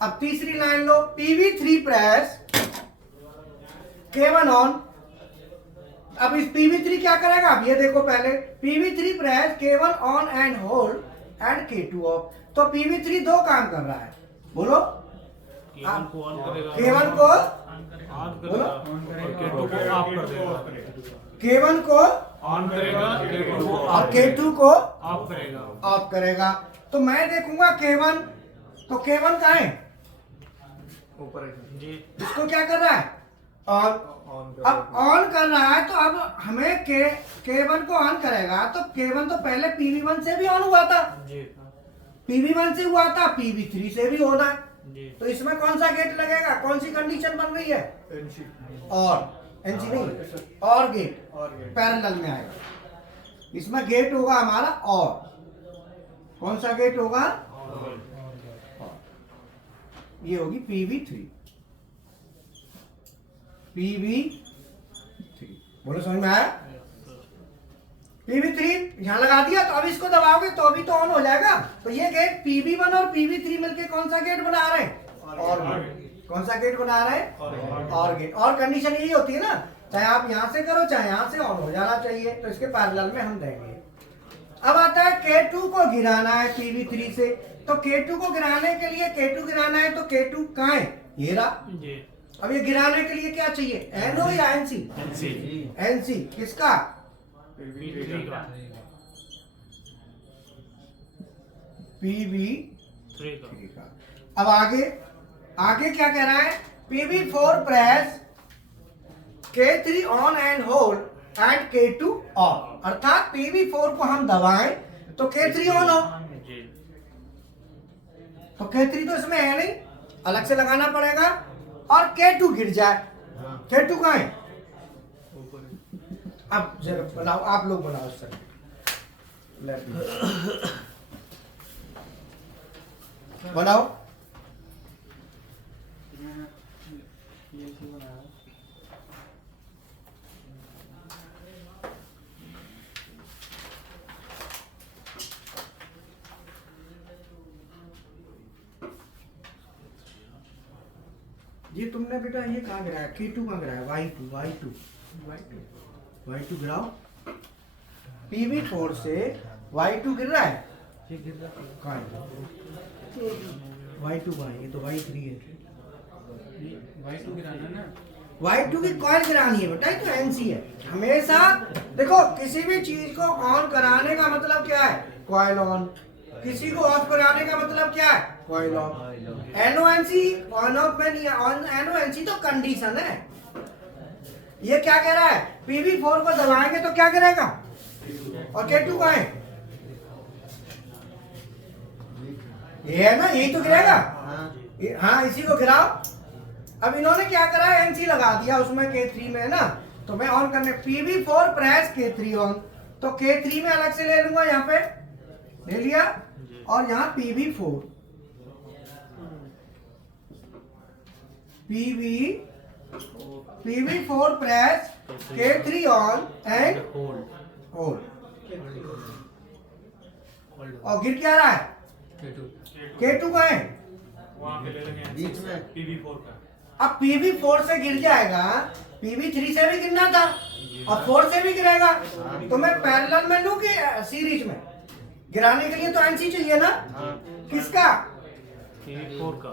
अब तीसरी line low, PV3 press K1 on. अब इस PV3 क्या करेगा? अब ये देखो पहले, PV3 press K1 on and hold and K2 of. तो PV3 दो काम कर रहा है, बोलो। K1 को बोलो, K1 को ऑफ और K2 को ऑफ करेगा। तो मैं देखूंगा K1, तो K1 कहाँ है? ऊपर जी। इसको क्या कर रहा है? ऑन। अब ऑन कर रहा है तो अब हमें K1 को ऑन करेगा, तो K1 तो पहले PV1 से भी ऑन हुआ था जी। PV1 से हुआ था, PV3 से भी होना जी। तो इसमें कौन सा गेट लगेगा? कौन सी कंडीशन बन रही है? और NC नहीं, और गेट पैरेलल में आएगा। इसमें गेट होगा हमारा और, कौन सा गेट होगा? और। ये होगी PV3। बोलो समझ में आया? PV3 यहां लगा दिया, तो अब इसको दबाओगे तो अभी तो ऑन हो जाएगा। तो ये गेट PV1 और PV3 मिलके कौन सा गेट बना रहे हैं? और गेट। कौन सा गेट बना रहे हैं? और गेट। और कंडीशन यही होती है ना, चाहे आप यहां से करो चाहे यहां से, ऑन हो जाना चाहिए। तो इसके पैरेलल में हम देंगे। अब आता है K2 को गिराना है PV3 से, तो K2 को गिराने के लिए K2 गिराना है, तो K2 कहाँ है? ये रहा। अब ये गिराने के लिए क्या चाहिए? NO या NC? NC किसका? PV3 का। अब आगे क्या कह रहा है? PV4 press K3 on and hold and K2 of. अर्थात PV4 को हम दबाएं तो K3 ऑन हो। तो K3 तो इसमें है नहीं, अलग से लगाना पड़ेगा। और K2 गिर जाए, K2 कहाँ है? अब जरा बनाओ, आप लोग बनाओ सर। बनाओ। ये तुमने बेटा ये कहाँ गिराया? K2 कहाँ गिराया? Y2 गिराओ। PV4 से Y2 गिर रहा है, ये गिर रहा है कहाँ है? Y2 कहाँ है? ये तो Y3 है। Y2 गिराना ना, Y2 की कॉइल गिरानी है बेटा, ये तो NC है। हमेशा देखो, किसी भी चीज को ऑन कराने का मतलब क्या है? Coil on. किसी को ऑफ कराने का मतलब क्या है? Coil of. NONC on off में नहीं है, NONC तो कंडीशन है। ये क्या कह रहा है? PV4 को दबाएंगे तो क्या करेगा? और K2 कहाँ है? ये है ना, यही तो गिरेगा। हाँ, इसी को गिराओ। अब इन्होंने क्या करा है? NC लगा दिया उसमें K3 में ना, तो मैं ऑन करने PV4 प्रेस K3 ऑन, तो K3 में अलग से ले लूंगा, यहाँ पे ले लिया और यहाँ PV4 PV4 press K3 on and hold. और गिर क्या रहा है? K2 का है बीच में PV4 का। अब PV4 से गिर जाएगा, PV3 से भी गिरना था और 4 से भी गिरेगा। तो मैं पैरेलल में लूं कि सीरीज में? गिराने के लिए तो NC चाहिए ना। किसका? PV4 का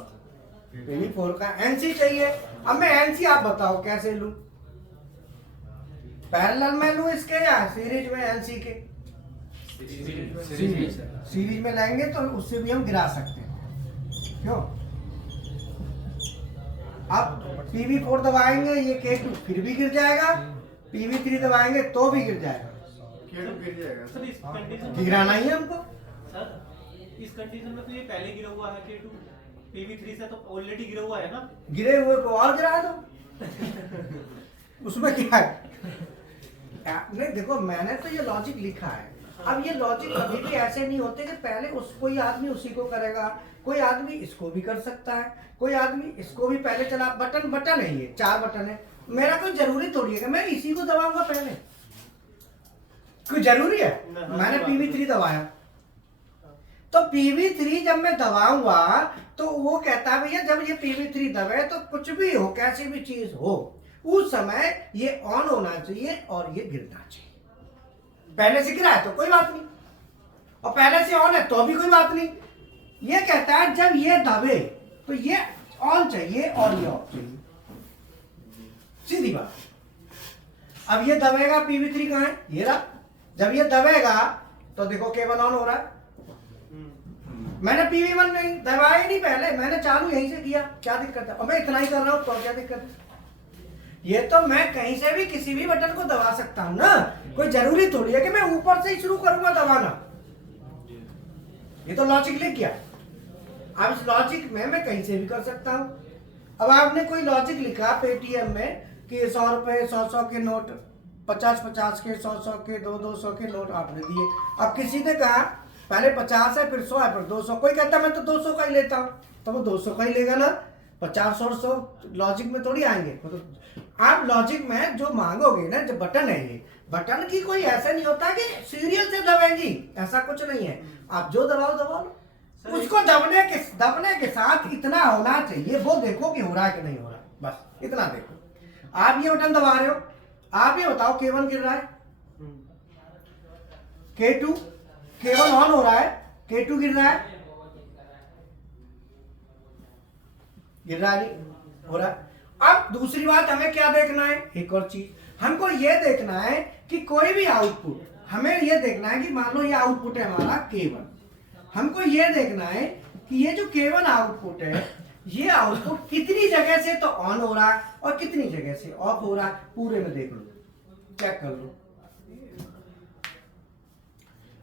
PV4 का NC चाहिए। अब मैं NC आप बताओ कैसे लूं, पैरेलल में लूं इसके या सीरीज में NC के? सीरीज में लाएंगे तो उससे भी हम गिरा सकते हैं, क्यों? अब PV4 दबाएंगे ये K2 फिर भी गिर जाएगा, PV3 दबाएंगे तो भी गिर जाएगा। K2 गिर जाएगा सर इस कंडीशन गिराना ही है हमको। सर इस कंडीशन में तो ये पहले गिरा हुआ है K2, PV3 से तो ऑलरेडी गिरा हुआ है ना। गिरे हुए को और गिरा दो उसमें क्या है? नहीं देखो मैंने तो ये लॉजिक लिखा है। अब ये लॉजिक कभी भी ऐसे नहीं होते कि पहले कोई आदमी उसी को करेगा, कोई आदमी इसको भी कर सकता है, कोई आदमी इसको भी पहले चला। बटन है, ये 4 बटन है, मेरा कोई जरूरी थोड़ी है कि मैं इसी को दबाऊंगा पहले, कोई जरूरी है? मैंने PV3 दबाया तो PV3 जब मैं दबाऊंगा तो वो कहता है भैया जब ये PV3 दबे तो कुछ भी हो, कैसी भी चीज हो, उस समय ये ऑन होना चाहिए और ये गिरना चाहिए। पहले से गिरा है तो कोई बात नहीं, और पहले से ऑन है तो भी कोई बात नहीं। ये कहता है जब ये दबे तो ये ऑन चाहिए और ये ऑफ चाहिए, सीधी बात। अब ये दबेगा, PV3 कहाँ है? ये रहा। जब ये दबेगा तो देखो K1 ऑन हो रहा है। मैंने PV1 नहीं दबाया ही नहीं पहले, मैंने चालू यहीं से किया, क्या दिक्कत है? और मैं इतना ही कर रहा हूं तो क्या दिक्कत है? ये तो मैं कहीं से भी किसी भी बटन को दबा सकता हूं ना, कोई जरूरी थोड़ी है कि मैं ऊपर से ही शुरू करूंगा दबाना। ये तो लॉजिक लिख गया। अब इस लॉजिक में मैं कहीं से भी कर सकता हूं। अब आपने कोई लॉजिक लिखा पेटीएम में कि 100 रुपए 100 के नोट, 50 के, 100 के, 200 के नोट आपने दिए। अब किसी ने कहा पहले 50 है फिर 100 है फिर 200, कोई कहता मैं तो 200 का ही लेता हूं, तो वो 200 का ही लेगा ना। 50 और 100 लॉजिक में थोड़ी आएंगे। मतलब आप लॉजिक में जो मांगोगे ना, जो बटन है ये बटन की कोई ऐसा नहीं होता कि सीरियल से दबाएंगी, ऐसा कुछ नहीं है। आप जो दबाओ दबा लो, उसको दबने के साथ इतना होना चाहिए, वो देखो कि हो रहा है कि नहीं हो रहा, बस इतना देखो। आप ये बटन दबा रहे हो, आप ये बताओ K1 गिर रहा है, K1 ऑन हो रहा है, K2 गिर रहा है, गिर रहा है नहीं हो रहा। अब दूसरी बात हमें क्या देखना है, एक और चीज हमको ये देखना है कि कोई भी आउटपुट, हमें ये देखना है कि मान लो ये आउटपुट है हमारा K1, हमको ये देखना है कि ये जो K1 आउटपुट है, ये आउटपुट कितनी जगह से तो ऑन हो रहा है और कितनी जगह से ऑफ हो रहा है, पूरे में देख लो, चेक कर लो।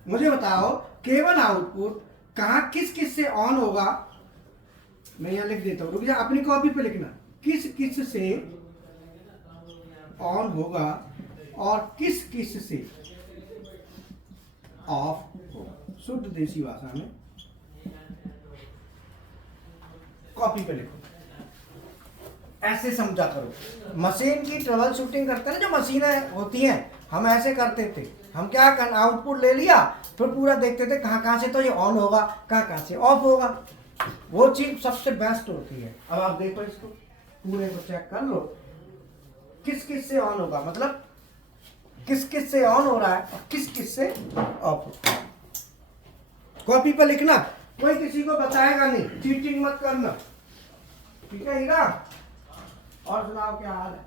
मुझे बताओ K1 आउटपुट कहां किस किस से ऑन होगा, मैं यहां लिख देता हूं, रुक जा, अपनी कॉपी पे लिखना, किस किस से ऑन होगा और किस किस से ऑफ होगा, शुद्ध देसी भाषा में कॉपी पे लिखो, ऐसे समझा करो। मशीन की ट्रबल शूटिंग करते हैं ना, जो मशीनें होती हैं, हम ऐसे करते थे। हम क्या कर, आउटपुट ले लिया, फिर पूरा देखते थे कहाँ कहाँ से तो ये ऑन होगा, कहाँ कहाँ से ऑफ होगा, वो चीज सबसे बेस्ट होती है। अब आप देखो इसको पूरे को चेक कर लो, किस किस से ऑन होगा, मतलब किस किस से ऑन हो रहा है और किस किस से ऑफ हो रहा है। कॉपी पर लिखना, कोई किसी को बताएगा नहीं, चीटिंग मत करना, ठीक है हीरा? और सुनाओ क्या हाल है?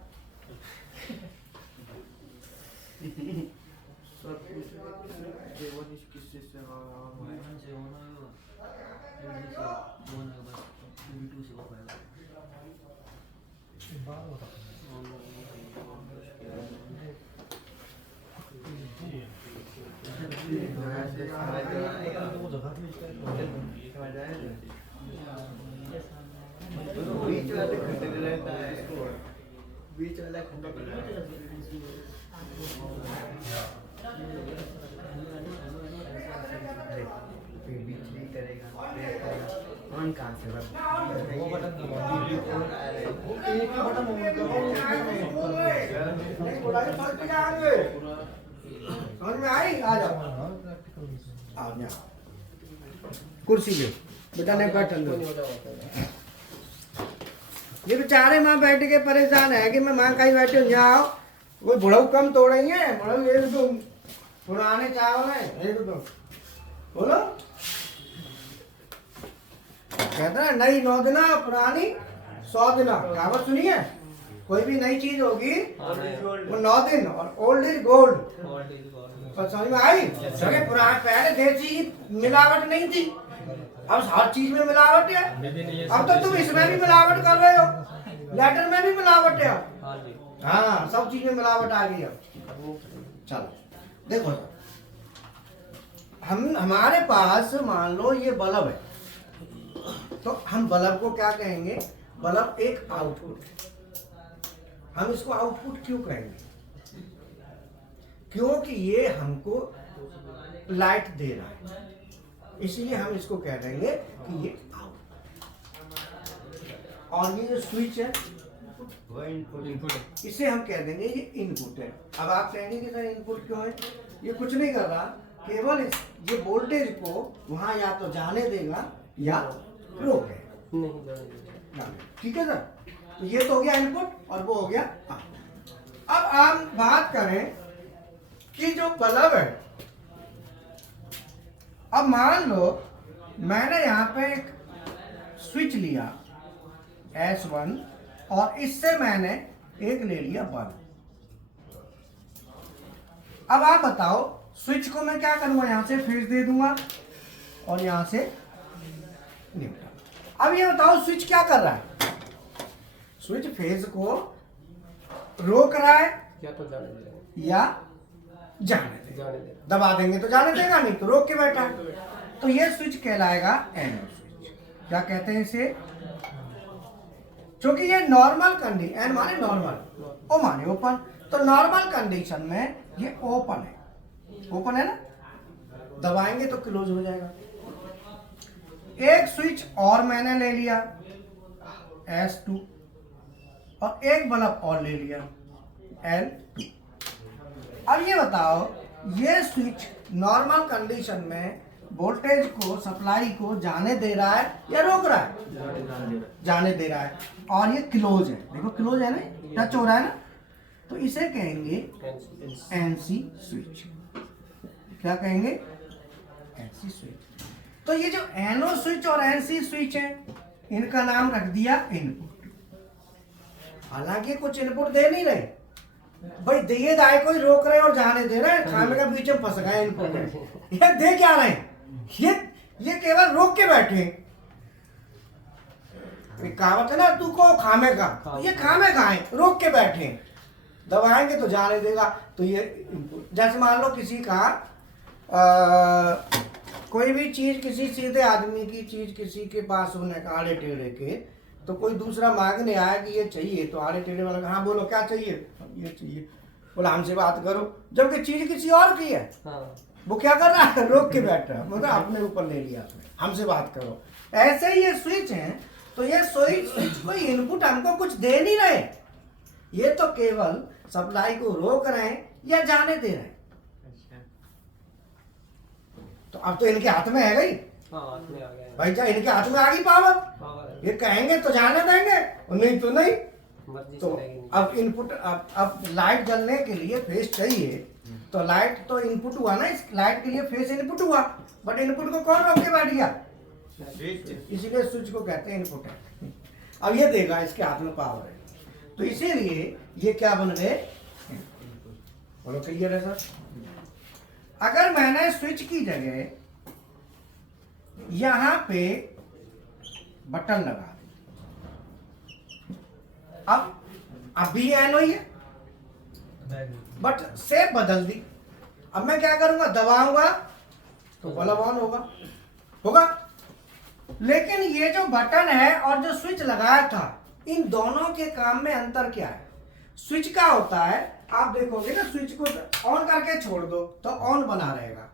बीच वाला करेगा ऑन कहाँ से वो बटन समझ में आई? आ जाओ, आओ यहाँ कुर्सी पे बेटा ने बैठन दो। ये बेचारे माँ बैठ के परेशान है कि मैं माँ कहीं बैठे हूँ, यहाँ आओ। वो बुढ़ऊ कम तोड़ेंगे, है बुढ़ऊ ये तो पुराने चावल है, ये तो बोलो कहते हैं नई 9 दिना पुरानी 100 दिना, कहावत सुनी है? कोई भी नई चीज होगी वो 9 दिन, और ओल्ड इज गोल्ड। और समझ में आई? क्योंकि पुराने पहले देसी मिलावट नहीं थी, अब हर चीज में मिलावट है। अब तो तुम इसमें भी मिलावट कर रहे हो, लेटर में भी मिलावट है। हाँ, सब चीज में मिलावट आ गई अब। चलो देखो, हमारे पास मान लो ये बल्ब है, तो हम बल्ब को क्या कहेंगे? बल्ब एक आउटपुट है। हम इसको आउटपुट क्यों कहेंगे? क्योंकि ये हमको लाइट दे रहा है, इसलिए हम इसको कह देंगे कि ये आउटपुट। और ये जो स्विच है वो इनपुट है, इसे हम कह देंगे ये इनपुट है। अब आप कहेंगे कि सर इनपुट क्यों है? ये कुछ नहीं कर रहा, केवल ये वोल्टेज को वहां या तो जाने देगा या रोकेगा। ठीक है सर, तो ये तो हो गया इनपुट और वो हो गया आउटपुट। अब हम बात करें कि जो बल्ब है, अब मान लो मैंने यहां पे एक स्विच लिया S1 और इससे मैंने एक ले लिया बल्ब। अब आप बताओ, स्विच को मैं क्या करूंगा? यहां से फेज दे दूंगा और यहां से न्यूट्रल। अब ये बताओ स्विच क्या कर रहा है? स्विच फेज को रोक रहा है या तो जाने दे, दबा देंगे तो जाने देगा, नहीं तो रोक के बैठा है। तो ये स्विच कहलाएगा एनो स्विच। क्या कहते हैं इसे? क्योंकि ये नॉर्मल कंडीशन, एन माने नॉर्मल, ओ माने ओपन, तो नॉर्मल कंडीशन में ये ओपन है। ओपन है ना, दबाएंगे तो क्लोज हो जाएगा। एक स्विच और मैंने ले लिया S2 और एक बल्ब और ले लिया L2। अब ये बताओ, ये स्विच नॉर्मल कंडीशन में वोल्टेज को, सप्लाई को जाने दे रहा है या रोक रहा है? जाने दे रहा है। और ये क्लोज है, देखो क्लोज है ना, टच हो रहा है ना, तो इसे कहेंगे NC स्विच। क्या कहेंगे? NC switch. तो ये जो एनो स्विच और NC स्विच है, इनका नाम रख दिया इनपुट। हालांकि कुछ इनपुट दे नहीं रहे भाई, दिए दाए को ही रोक रहे और जाने दे रहे हैं, खाने का बीच में फंस गए इनपुट। ये दे क्या रहे हैं? ये केवल रोक के बैठे। कहावत है ना, तू को खामे का, ये खामे का है, रोक के बैठे, दबाएंगे तो जाने देगा। तो ये इनपुट। जैसे मान लो किसी का कोई भी चीज, किसी सीधे आदमी की चीज किसी के पास होने का, आड़े टेढ़े के, तो कोई दूसरा मांगने आया कि ये चाहिए, तो आड़े टेढ़े वाला हाँ बोलो क्या चाहिए? ये चाहिए। बोला हमसे बात करो, जबकि चीज किसी और की है। वो क्या कर रहा है? रोक के बैठ रहा है, मतलब अपने ऊपर ले लिया, हमसे बात करो। ऐसे ही ये स्विच है, तो ये स्विच कोई इनपुट हमको कुछ दे नहीं रहे, ये तो केवल सप्लाई को रोक रहे हैं या जाने दे रहे हैं। तो अब तो इनके हाथ में है गई भाई, जा इनके हाथ में आ गई पावर। ये कहेंगे तो जाने देंगे और नहीं तो नहीं। तो अब इनपुट, अब लाइट जलने के लिए फेस चाहिए, तो लाइट तो इनपुट हुआ ना, इस लाइट के लिए फेस इनपुट हुआ, बट इनपुट को कौन रोक के बैठ गया? इसीलिए स्विच को कहते हैं इनपुट है। अब ये देगा, इसके हाथ में पावर है, तो इसीलिए ये क्या बन गए? बोलो क्लियर है सर? अगर मैंने स्विच की जगह यहां पे बटन लगा दी, अब भी एन ही है, बट शेप बदल दी। अब मैं क्या करूंगा? दबाऊंगा तो बल्ब ऑन होगा। लेकिन ये जो बटन है और जो स्विच लगाया था, इन दोनों के काम में अंतर क्या है? स्विच का होता है, आप देखोगे ना, स्विच को ऑन करके छोड़ दो तो ऑन बना रहेगा,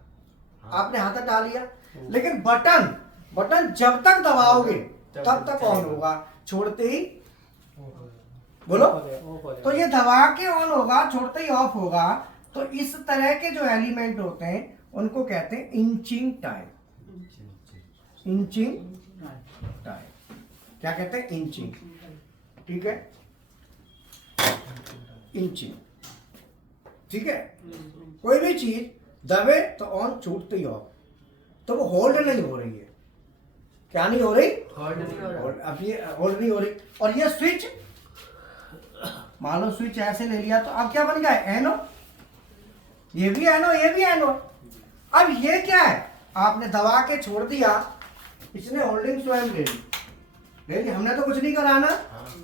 आपने हाथ डाल लिया। लेकिन बटन जब तक दबाओगे तब तक ऑन होगा, छोड़ते ही बोलो, तो ये दबा के ऑन होगा, छोड़ते ही ऑफ होगा। तो इस तरह के जो एलिमेंट होते हैं उनको कहते हैं इंचिंग टाइप। इंचिंग टाइप क्या कहते हैं? इंचिंग। ठीक है, इंचिंग। ठीक है, कोई भी चीज दबे तो ऑन, छूटते ही ऑफ, तो वो होल्ड नहीं हो रही है, क्या नहीं हो रही? होल्ड नहीं हो रहा। अब ये होल्ड नहीं हो रही। और ये स्विच, मान लो स्विच ऐसे ले लिया तो अब क्या बन गया? एनो। ये भी एनो, ये भी एनो। अब ये क्या है? आपने दबा के छोड़ दिया, इसने होल्डिंग स्वयं ले ली, हमने तो कुछ नहीं कराना।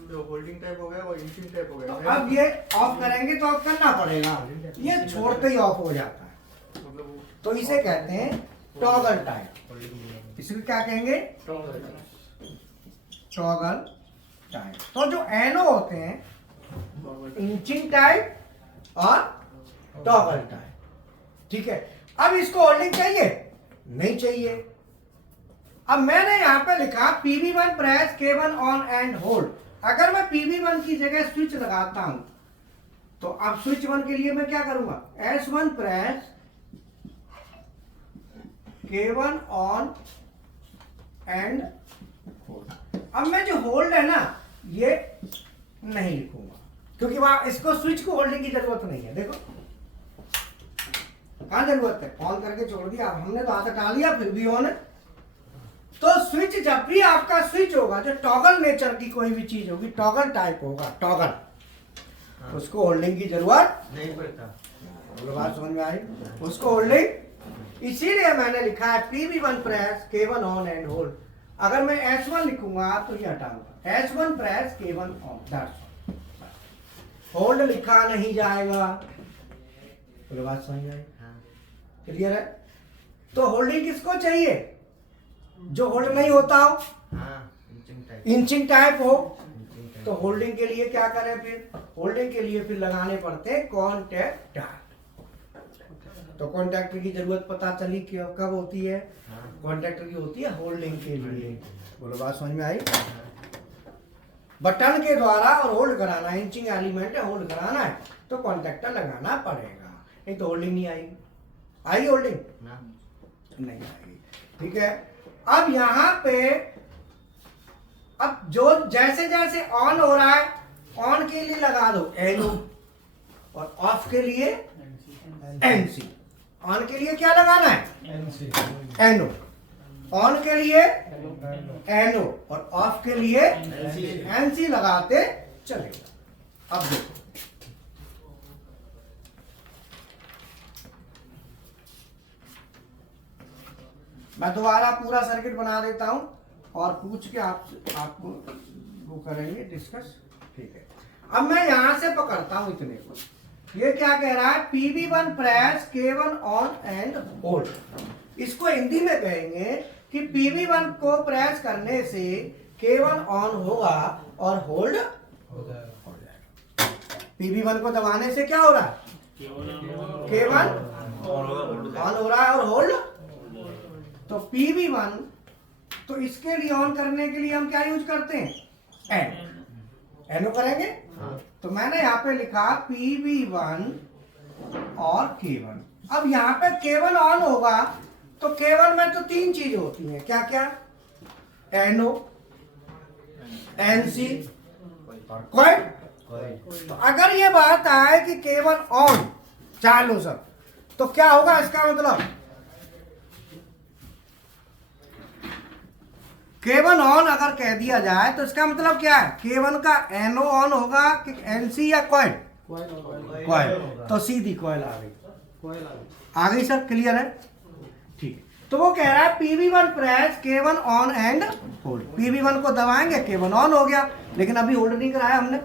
जो होल्डिंग टाइप हो गया वो इंचिंग टाइप हो तो गया। अब ये ऑफ करेंगे तो ऑफ करना पड़ेगा, ये छोड़ते ही ऑफ हो जाता है। मतलब तो इसे कहते हैं टॉगल टाइप। इसको क्या कहेंगे? Toggle type. तो जो एनो होते हैं इंचिंग टाइप और टॉगल टाइप, ठीक है। अब इसको होल्डिंग चाहिए? नहीं चाहिए। अब मैंने यहां पे लिखा PV1 press K1 on and hold. अगर मैं PV1 की जगह स्विच लगाता हूं तो अब स्विच 1 के लिए मैं क्या करूंगा? S1 press K1 on and hold. अब मैं जो होल्ड है ना ये नहीं लिखूंगा, क्योंकि वहां इसको स्विच को होल्डिंग की जरूरत नहीं है। देखो कहां जरूरत है? ऑन करके छोड़ दिया, हमने तो हाथ हटा लिया फिर भी ऑन है। तो स्विच जब भी आपका स्विच होगा, जो टॉगल नेचर की कोई भी चीज होगी, टॉगल टाइप होगा, टॉगल, उसको होल्डिंग की जरूरत नहीं पड़ता। बात समझ में आई? उसको होल्डिंग, इसीलिए मैंने लिखा है PV1 press K1 on and hold. अगर मैं S1 लिखूंगा तो ये हटाऊंगा, S1 press K1 on, that's hold लिखा नहीं जाएगा। बात समझ में आई? क्लियर है? तो होल्डिंग किसको चाहिए? जो होल्ड नहीं होता हो, इंचिंग टाइप हो। तो होल्डिंग के लिए क्या करें? फिर होल्डिंग के लिए फिर लगाने पड़ते हैं कॉन्टैक्टर। तो कॉन्टैक्टर की जरूरत पता चली कि कब होती है? कॉन्टैक्टर की होती है होल्डिंग के लिए। बोलो बात समझ में आई? बटन के द्वारा और होल्ड कराना, इंचिंग एलिमेंट है, होल्ड कराना है तो कॉन्टैक्टर लगाना पड़ेगा, नहीं तो होल्डिंग नहीं आएगी। आई होल्डिंग? नहीं आएगी। ठीक है। अब यहां पे अब जो जैसे जैसे ऑन हो रहा है, ऑन के लिए लगा दो एनो और ऑफ के लिए एनसी। ऑन के लिए क्या लगाना है? एनो। ऑन के लिए एनो और ऑफ के लिए एनसी लगाते चलेगा। अब देखो मैं दोबारा पूरा सर्किट बना देता हूं और पूछ के आपको वो करेंगे डिस्कस। ठीक है। अब मैं यहां से पकड़ता हूं इतने को। ये क्या कह रहा है? PV1 press K1 on and hold. इसको हिंदी में कहेंगे कि PV1 को प्रेस करने से K1 ऑन होगा और होल्ड हो जाएगा। PV1 को दबाने से क्या हो रहा है? K1 ऑन हो रहा है और होल्ड। तो PV1, तो इसके लिए ऑन करने के लिए हम क्या यूज करते हैं? एनो करेंगे। तो मैंने यहाँ पे लिखा PV1 और K1। अब यहाँ पे K1 ऑन होगा तो K1 में तो तीन चीजें होती हैं, क्या क्या? एनो, एनसी और कॉइल। तो अगर ये बात आए कि K1 ऑन चालू सर, तो क्या होगा? इसका मतलब K1 ऑन अगर कह दिया जाए तो इसका मतलब क्या है? K1 का एनो ऑन होगा कि एनसी या कॉइल? कॉइल। तो सीधी कॉइल आ गई। आ गई सर? क्लियर है? ठीक। तो वो कह रहा है PV1 press K1 on and hold. PV1 को दबाएंगे, K1 ऑन हो गया, लेकिन अभी होल्ड नहीं कराया हमने।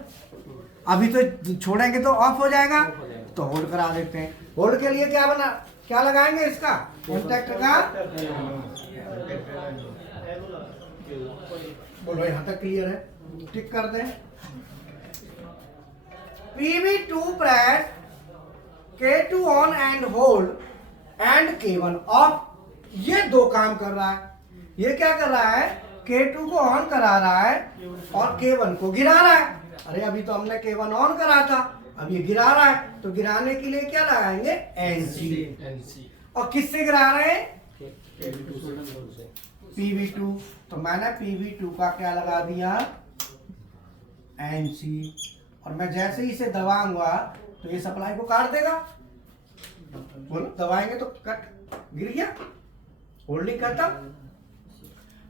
अभी तो छोड़ेंगे तो ऑफ हो जाएगा, तो होल्ड करा देते हैं। होल्ड के लिए क्या लगाएंगे? इसका कॉन्टैक्टर का। बोलो यहां तक क्लियर है? टिक कर दें। PV2 press K2 on and hold and K1 of. ये दो काम कर रहा है। ये क्या कर रहा है? K2 को ऑन करा रहा है और K1 को गिरा रहा है। अरे अभी तो हमने K1 ऑन करा था, अब ये गिरा रहा है, तो गिराने के लिए क्या लगाएंगे? एनसी। और किससे गिरा रहे हैं? PV2। तो मैंने PV2 का क्या लगा दिया? एनसी। और मैं जैसे ही इसे दबाऊंगा तो ये सप्लाई को काट देगा। बोलो दबाएंगे तो कट, गिर गया, होल्डिंग खत्म।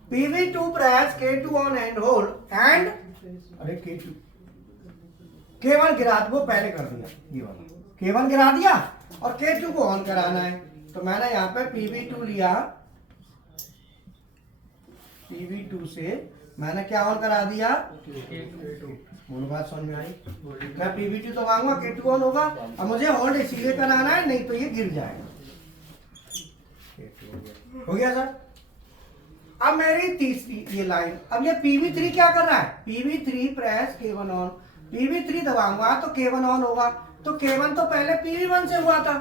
PV2 press K2 on and hold and अरे K2 K1 गिरा वो पहले कर दिया, ये वाला K1 गिरा दिया और K2 को ऑन कराना है। तो मैंने यहाँ पे PV2 लिया, PV2 से मैंने क्या ऑन करा दिया, बोलो बात समझ में आई। मैं PV2 दबाऊंगा K2 ऑन होगा। अब मुझे होल्ड इसीलिए कराना है, नहीं तो ये गिर जाएगा। हो गया सर। अब मेरी तीसरी ये लाइन, अब ये PV3 क्या कर रहा है, PV3 press K1 on, PV3 दबाऊंगा तो K1 ऑन होगा। तो K1 तो पहले PV1 से हुआ था,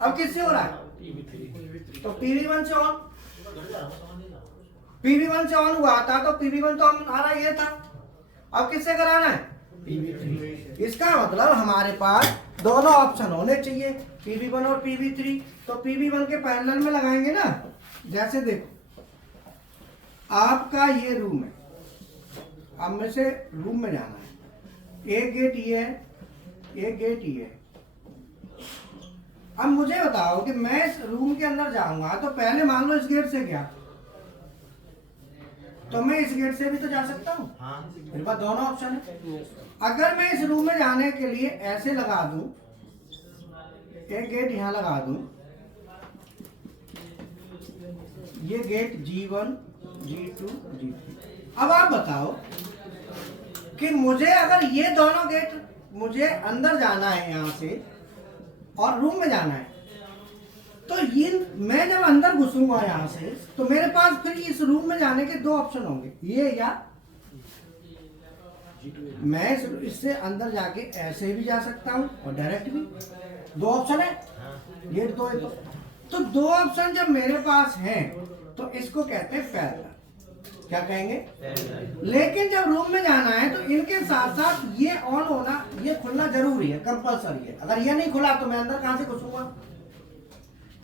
अब किससे हो रहा है, तो PV1 से ऑन, PV1 से ऑन हुआ था तो PV1 तो हमारा ये था, अब किससे कराना है, PV3। इसका मतलब हमारे पास दोनों ऑप्शन होने चाहिए, PV1 और PV3। तो PV1 के पैरेलल में लगाएंगे ना। जैसे देखो आपका ये रूम है, अब में से रूम में जाना है, एक गेट ये है, एक गेट ये है। अब मुझे बताओ कि मैं इस रूम के अंदर जाऊंगा तो पहले मान लो इस गेट से गया, तो मैं इस गेट से भी तो जा सकता हूँ। मेरे पास दोनों ऑप्शन है। अगर मैं इस रूम में जाने के लिए ऐसे लगा दूं, एक गेट यहां लगा दूं, ये गेट G1 G2 G3। अब आप बताओ कि मुझे अगर ये दोनों गेट, मुझे अंदर जाना है यहां से और रूम में जाना है, तो ये मैं जब अंदर घुसूंगा यहां से तो मेरे पास फिर इस रूम में जाने के दो ऑप्शन होंगे, ये या मैं इससे अंदर जाके ऐसे भी जा सकता हूं और डायरेक्ट भी। दो ऑप्शन है, ये दो है। तो दो ऑप्शन जब मेरे पास हैं तो इसको कहते हैं पैरेलल। क्या कहेंगे, लेकिन जब रूम में जाना है तो इनके साथ साथ ये ऑन होना, ये खुलना जरूरी है, कंपलसरी है। अगर ये नहीं खुला तो मैं अंदर कहां से घुसूंगा,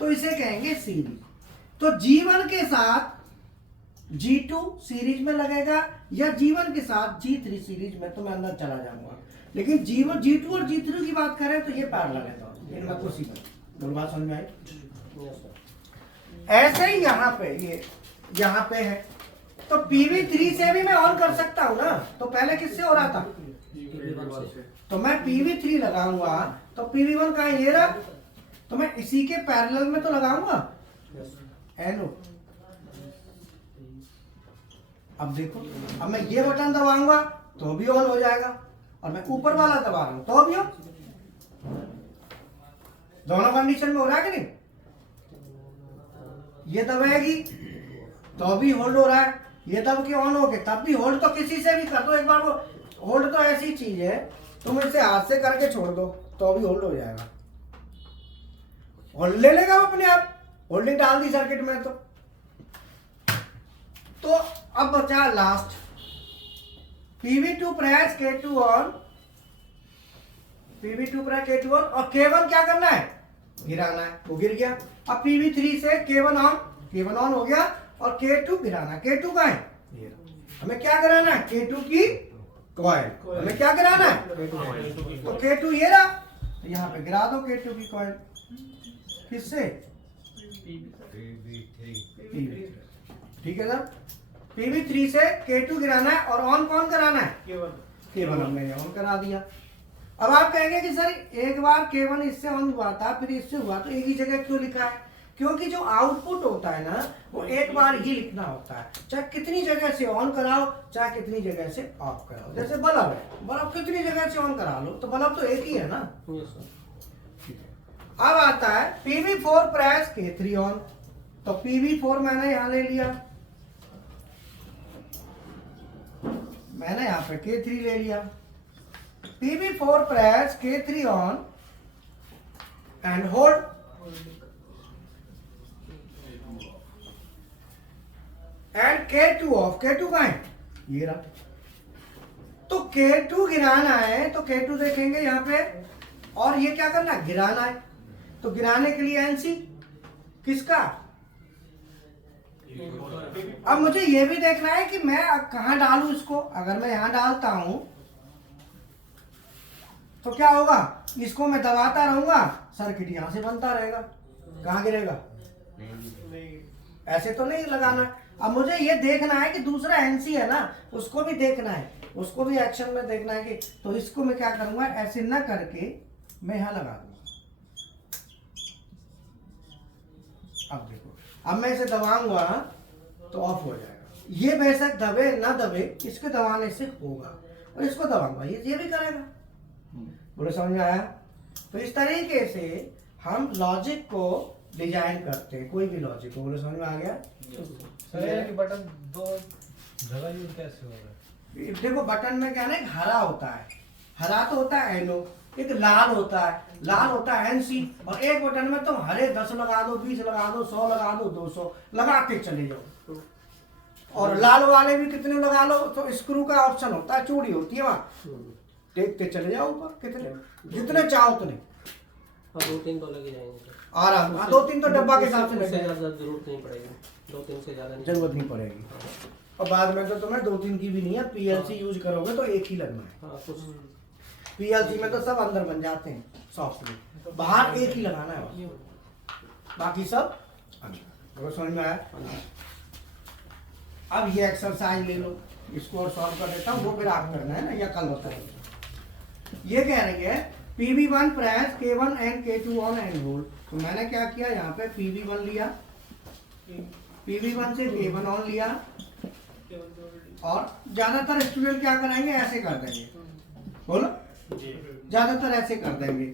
तो इसे कहेंगे सीरीज। तो G1 के साथ G2 सीरीज में लगेगा या G1 के साथ G3 सीरीज में, तो मैं अंदर चला जाऊंगा। लेकिन G1 G2 और G3 की बात करें तो ये पैरेलल है, तो इनमें कुछ ही बोल बात समझ में आई। ऐसे ही यहाँ पे ये यहाँ पे है, तो PV3 से भी मैं ऑन कर सकता हूँ ना। तो पहले किससे हो रहा था, तो मैं PV3 लगाऊंगा तो PV1 का ये रहा, तो मैं इसी के पैरेलल में तो लगाऊंगा NO। अब देखो, अब मैं ये बटन दबाऊंगा तो भी ऑन हो जाएगा, और मैं ऊपर वाला दबा रहा हूं तो भी ऑन। दोनों कंडीशन में हो रहा है कि नहीं, ये दबाएगी तो भी होल्ड हो रहा है, ये दब के ऑन हो गए तब भी होल्ड। तो किसी से भी कर दो एक बार, वो होल्ड तो ऐसी चीज है, तुम इसे हाथ से करके छोड़ दो तो भी होल्ड हो जाएगा, होल्ड ले लेगा वो अपने आप। होल्डिंग डाल दी सर्किट में तो अब बचा last PV2 press K2 on, PV2 press K2 on, और K1 क्या करना है, गिराना है, वो गिर गया। अब PV3 से K1 ऑन, K1 ऑन हो गया, और K2 गिराना है। K2 का है, हमें क्या गिराना है, K2 की कॉइल। हमें क्या गिराना है, तो K2 ये रहा, तो यहाँ पे गिरा दो K2 की कॉइल। किससे, ठीक है सर। PV3 से K2 गिराना है और ऑन कौन कराना है, K1 हमने ऑन करा दिया। अब आप कहेंगे कि सर एक बार K1 इससे ऑन हुआ था फिर इससे हुआ, तो एक ही जगह क्यों लिखा है, क्योंकि जो आउटपुट होता है ना वो एक बार ही लिखना होता है, चाहे कितनी जगह से ऑन कराओ चाहे कितनी जगह से ऑफ कराओ। जैसे बल्ब है, बल्ब कितनी जगह से ऑन करा लो तो बल्ब तो एक ही है ना। अब आता है PV4 प्रेस K3 ऑन, तो PV4 मैंने यहां ले लिया, मैंने यहां पे K3 ले लिया। PV4 press K3 on and hold, and K2 of. K2 कहां है, ये रहा। तो K2 गिराना है तो K2 देखेंगे यहां पे, और ये क्या करना है, गिराना है। तो गिराने के लिए NC किसका, अब मुझे ये भी देखना है कि मैं कहां डालूं इसको। अगर मैं यहां डालता हूं तो क्या होगा, इसको मैं दबाता रहूंगा, सर्किट यहां से बनता रहेगा, कहां गिरेगा, ऐसे तो नहीं लगाना। अब मुझे ये देखना है कि दूसरा एनसी है ना, उसको भी देखना है, उसको भी एक्शन में देखना है कि, तो इसको मैं क्या करूंगा, ऐसे ना करके मैं यहाँ लगा दूंगा। अब देखो, अब मैं इसे दबाऊंगा तो ऑफ हो जाएगा। ये बेशक दबे ना दबे, इसके दबाने से होगा, और इसको दबाऊंगा ये भी करेगा। बोलो समझ में आया? तो इस तरीके से हम लॉजिक को डिजाइन करते हैं, कोई भी लॉजिक को। बोलो समझ में आ गया? सर ये बटन दो जगह यूज कैसे हो रहा है? देखो बटन में क्या ना, एक हरा होता है, हरा तो होता है एनो, एक लाल होता है, लाल होता है एनसी, और एक बटन में तुम हरे 10 लगा दो, 20 लगा दो, 100 लगा दो, 200 लगाते चले जाओ। और लाल वाले भी कितने लगा लो, तो स्क्रू का ऑप्शन होता है, चूड़ी होती है वहाँ, देखते चले जाओ ऊपर, कितने जितने चाहो उतने। 2-3 तो लगे जाएंगे आराम, 2-3 तो डब्बा के हिसाब से लग जाएगा, जरूरत नहीं पड़ेगी, 2-3 से ज्यादा जरूरत नहीं पड़ेगी। और बाद में तो तुम्हें 2-3 की भी नहीं है, पीएलसी यूज करोगे तो एक ही लगना है। हाँ कुछ पीएलसी में तो सब अंदर बन जाते हैं सॉफ्टवेयर, बाहर एक ही लगाना है बस, बाकी सब अंदर। समझ में आया? अब ये एक्सरसाइज ले लो, इसको और सॉल्व कर देता हूँ, वो फिर आप करना है ना, या कल बताइए। ये कह रही है PV1 press K1 and K2 on and hold. तो मैंने क्या किया, यहाँ पे PV1 लिया, PV1 से K1 ऑन लिया, और ज्यादातर स्टूडेंट क्या कराएंगे, ऐसे कर देंगे। बोलो, ज्यादातर ऐसे कर देंगे।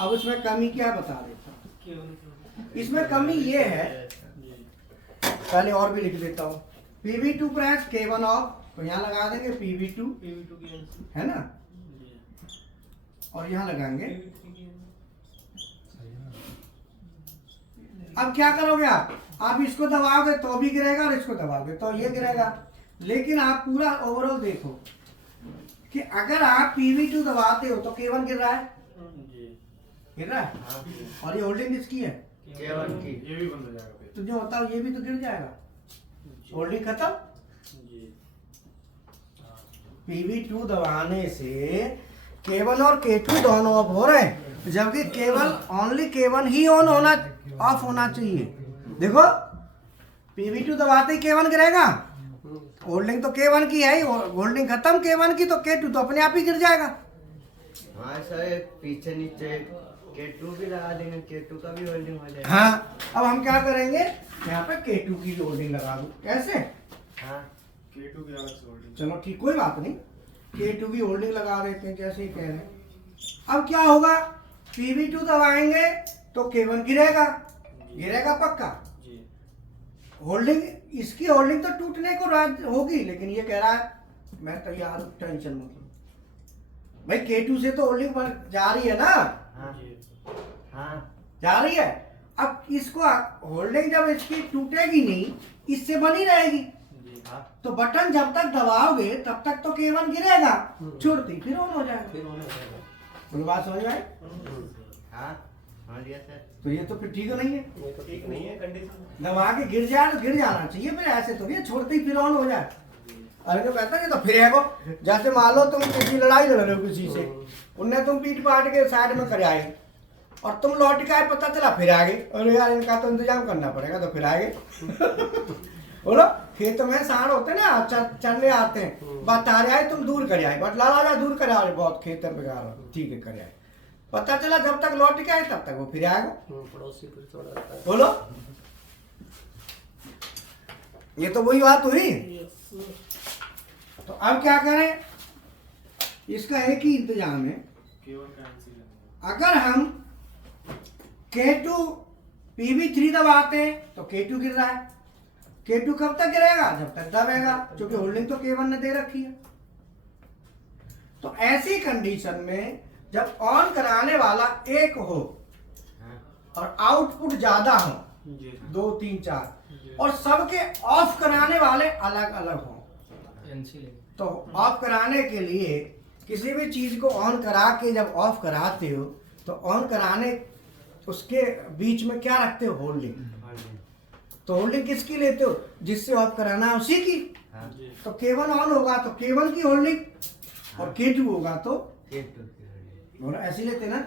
अब इसमें कमी क्या बता देता हूँ। इसमें कमी ये है, पहले और भी लिख देता हूँ। PV2 प्रेस K1 ऑफ, तो यहाँ लगा देंगे PV2 है ना, और यहाँ लगाएंगे। अब क्या करोगे आप इसको दबाओगे तो भी गिरेगा, और इसको दबाओगे तो ये गिरेगा। लेकिन आप पूरा ओवरऑल देखो कि अगर आप PV2 दबाते हो तो K1 गिर रहा है, गिर रहा है, और ये होल्डिंग किसकी है, K1 की। ये भी बंद हो जाएगा फिर। तो जो बताओ ये भी तो गिर जाएगा, होल्डिंग खत्म। PV2 दबाने से K1 और K2 दोनों ऑफ हो रहे हैं, जबकि केवल ओनली K1 ही ऑन होना, ऑफ होना चाहिए। देखो PV2 दबाते ही K1 गिरेगा, होल्डिंग तो K1 की है ही, होल्डिंग खत्म K1 की, तो K2 तो अपने आप ही गिर जाएगा। हाँ सर, पीछे नीचे K2 भी लगा देंगे, K2 का भी होल्डिंग हो जाएगा। हाँ, अब हम क्या करेंगे, यहाँ पे K2 की होल्डिंग लगा दूं, कैसे? हाँ K2 की अलग से होल्डिंग। चलो ठीक, कोई बात नहीं, K2 की होल्डिंग लगा देते हैं, जैसे ही कह रहे हैं। अब क्या होगा, PV2 दबाएंगे तो K1 गिरेगा, गिरेगा पक्का। होल्डिंग, इसकी होल्डिंग तो टूटने को होगी, लेकिन ये कह रहा है मैं तैयार हूं, टेंशन मत लो भाई। K2 से तो होल्डिंग जा रही है ना, हाँ हाँ जा रही है। अब इसको होल्डिंग जब इसकी टूटेगी नहीं, इससे बनी रहेगी, तो बटन जब तक दबाओगे तब तक तो K1 गिरेगा, छुड़ती फिर ऑन हो जाएगा। कोई बात समझ में आई? हाँ समझ गया सर। तो ये तो फिर ठीक नहीं है, ठीक नहीं है कंडीशन। दबा के गिर जाए तो गिर जाना चाहिए, फिर ऐसे तो नहीं छोड़ते ही फिर ऑन हो जाए। अरे तो कहता है तो फिर है वो, जैसे मान लो तुम किसी लड़ाई लड़ रहे हो किसी से, उनने तुम पीट पाट के साइड में कर आए, और तुम लौट के आए, पता चला फिर आ गए, अरे यार इनका तो इंतजाम करना पड़ेगा, तो फिर आ गए। बोलो, खेत में सांड होते ना, चढ़ने आते हैं, बता रहे आए तुम दूर कर आए, बट लाला जा दूर कर आए, बहुत खेत में बेकार हो, ठीक है कर आए, पता चला जब तक लौट के आए तब तक वो फिर आएगा। पड़ोसी फिर थोड़ा बोलो, ये तो वही बात हुई। तो अब क्या करें, इसका एक ही इंतजाम है, K1 का NC लगेगा। अगर हम K2 PV3 दबाते हैं तो K2 गिर रहा है, K2 कब तक गिरेगा, जब तक दबेगा, क्योंकि होल्डिंग तो K1 ने दे रखी है। तो ऐसी कंडीशन में जब ऑन कराने वाला एक हो और आउटपुट ज्यादा हो, 2 3 4, और सबके ऑफ कराने वाले अलग अलग हो, तो ऑफ कराने के लिए किसी भी चीज को ऑन करा के जब ऑफ कराते हो तो ऑन कराने उसके बीच में क्या रखते हो, होल्डिंग। तो होल्डिंग किसकी लेते हो, जिससे ऑफ कराना है उसी की। तो K1 ऑन होगा तो K1 की होल्डिंग, और K2 होगा तो बोलो ऐसे लेते ना,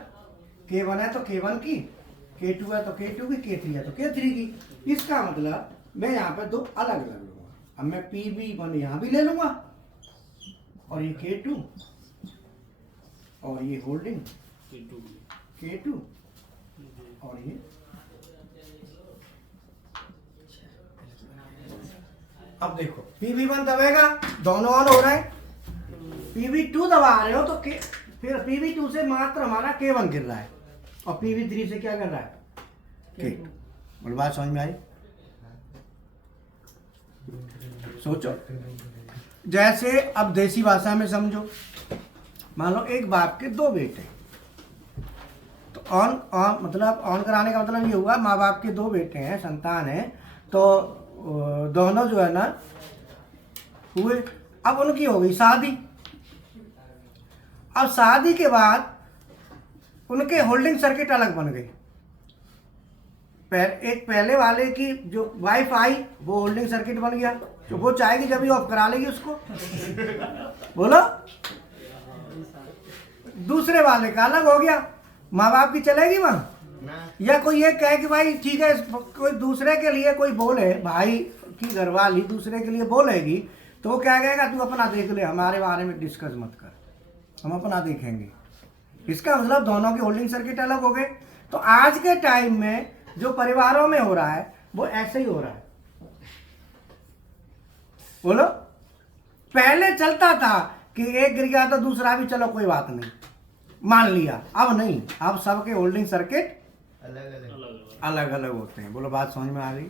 K1 है तो K1 की, K2 है तो K2 की, K3 है तो K3 की। इसका मतलब मैं यहाँ पे दो अलग अलग लूंगा। अब मैं PV1 यहाँ भी ले लूंगा और ये K2 और ये होल्डिंग K2 और ये अब देखो PV1 दबेगा, दोनों ऑन हो रहे हैं। PV2 दबा रहे हो तो फिर PV2 से मात्र हमारा K1 गिर रहा है और PV3 से क्या कर रहा है K2। बोल बात समझ में आई? सोचो, जैसे अब देसी भाषा में समझो, मान लो एक बाप के दो बेटे, तो ऑन मतलब ऑन कराने का मतलब ये हुआ माँ बाप के दो बेटे हैं, संतान है, तो दोनों जो है ना हुए। अब उनकी हो गई शादी। अब शादी के बाद उनके होल्डिंग सर्किट अलग बन गई। एक पहले वाले की जो वाइफ आई वो होल्डिंग सर्किट बन गया, तो वो चाहेगी जब ही ऑफ करा लेगी उसको। बोलो, दूसरे वाले का अलग हो गया, माँ बाप की चलेगी वहाँ? या कोई ये कहे कि भाई ठीक है, कोई दूसरे के लिए कोई बोले, भाई की घरवाली दूसरे के लिए बोलेगी, तो वो क्या कहेगा, तू अपना देख ले, हमारे बारे में डिस्कस मत कर, हम अपना देखेंगे। इसका मतलब दोनों के होल्डिंग सर्किट अलग हो गए। तो आज के टाइम में जो परिवारों में हो रहा है वो ऐसे ही हो रहा है। बोलो, पहले चलता था कि एक गिर गया तो दूसरा भी, चलो कोई बात नहीं, मान लिया। अब नहीं, अब सबके होल्डिंग सर्किट अलग अलग होते हैं। बोलो, बात समझ में आ गई?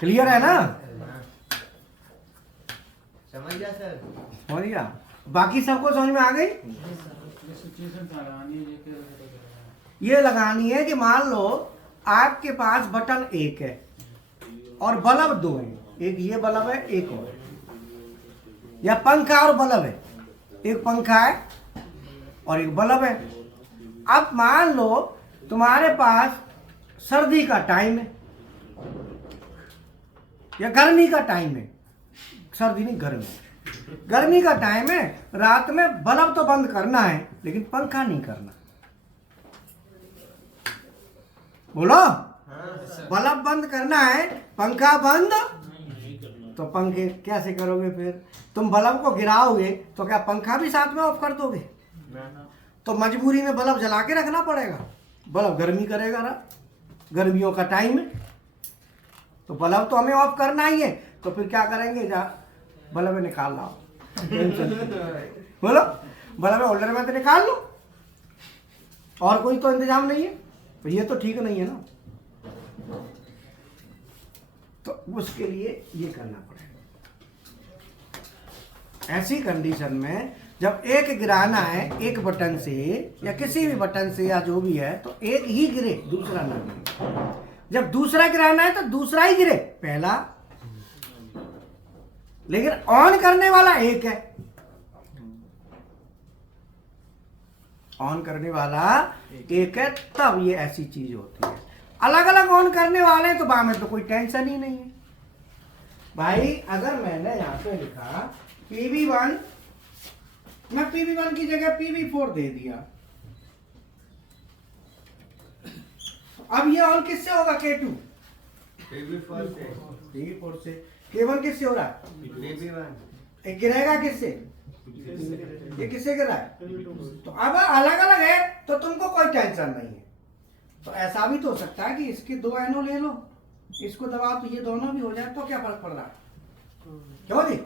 क्लियर है ना? समझ गया सर? समझ गया? बाकी सबको समझ में आ गई? ये लगानी है कि मान लो आपके पास बटन एक है और बल्ब दो है, एक ये बल्ब है एक और, या पंखा और बल्ब है, एक पंखा है और एक बल्ब है। अब मान लो तुम्हारे पास सर्दी का टाइम है या गर्मी का टाइम है, सर्दी नहीं गर्मी का टाइम है, रात में बल्ब तो बंद करना है लेकिन पंखा नहीं करना। बोलो, बल्ब बंद करना है, पंखा बंद, तो पंखे कैसे करोगे? फिर तुम बल्ब को गिराओगे तो क्या पंखा भी साथ में ऑफ कर दोगे? तो मजबूरी में बल्ब जला के रखना पड़ेगा, बल्ब गर्मी करेगा ना, गर्मियों का टाइम है, तो बल्ब तो हमें ऑफ करना ही है। तो फिर क्या करेंगे, जा बल्ब निकाल लाओ, बोलो, बल्ब होल्डर में तो निकाल लो, और कोई तो इंतजाम नहीं है, तो ये तो ठीक नहीं है ना। तो उसके लिए ये करना पड़ेगा। ऐसी कंडीशन में जब एक गिराना है एक बटन से या किसी भी बटन से या जो भी है, तो एक ही गिरे, दूसरा ना गिरे। जब दूसरा गिराना है तो दूसरा ही गिरे, पहला, लेकिन ऑन करने वाला एक है, ऑन करने वाला एक है, तब ये ऐसी चीज होती है। अलग अलग ऑन करने वाले तो वहां में तो कोई टेंशन ही नहीं है भाई। अगर मैंने यहां पे लिखा PV1, मैं PV1 की जगह PV4 दे दिया, अब ये ऑन किससे होगा? K2 PV4 से। K1 किससे हो रहा है? PV1 एक गिरेगा किससे? ये किससे गिर रहा है? तो अब अलग अलग है तो तुमको कोई टेंशन नहीं है। तो ऐसा भी तो हो सकता है कि इसके दो एनो ले लो, इसको दबाओ तो ये दोनों भी हो जाए, तो क्या फर्क पड़ रहा है? क्यों जी?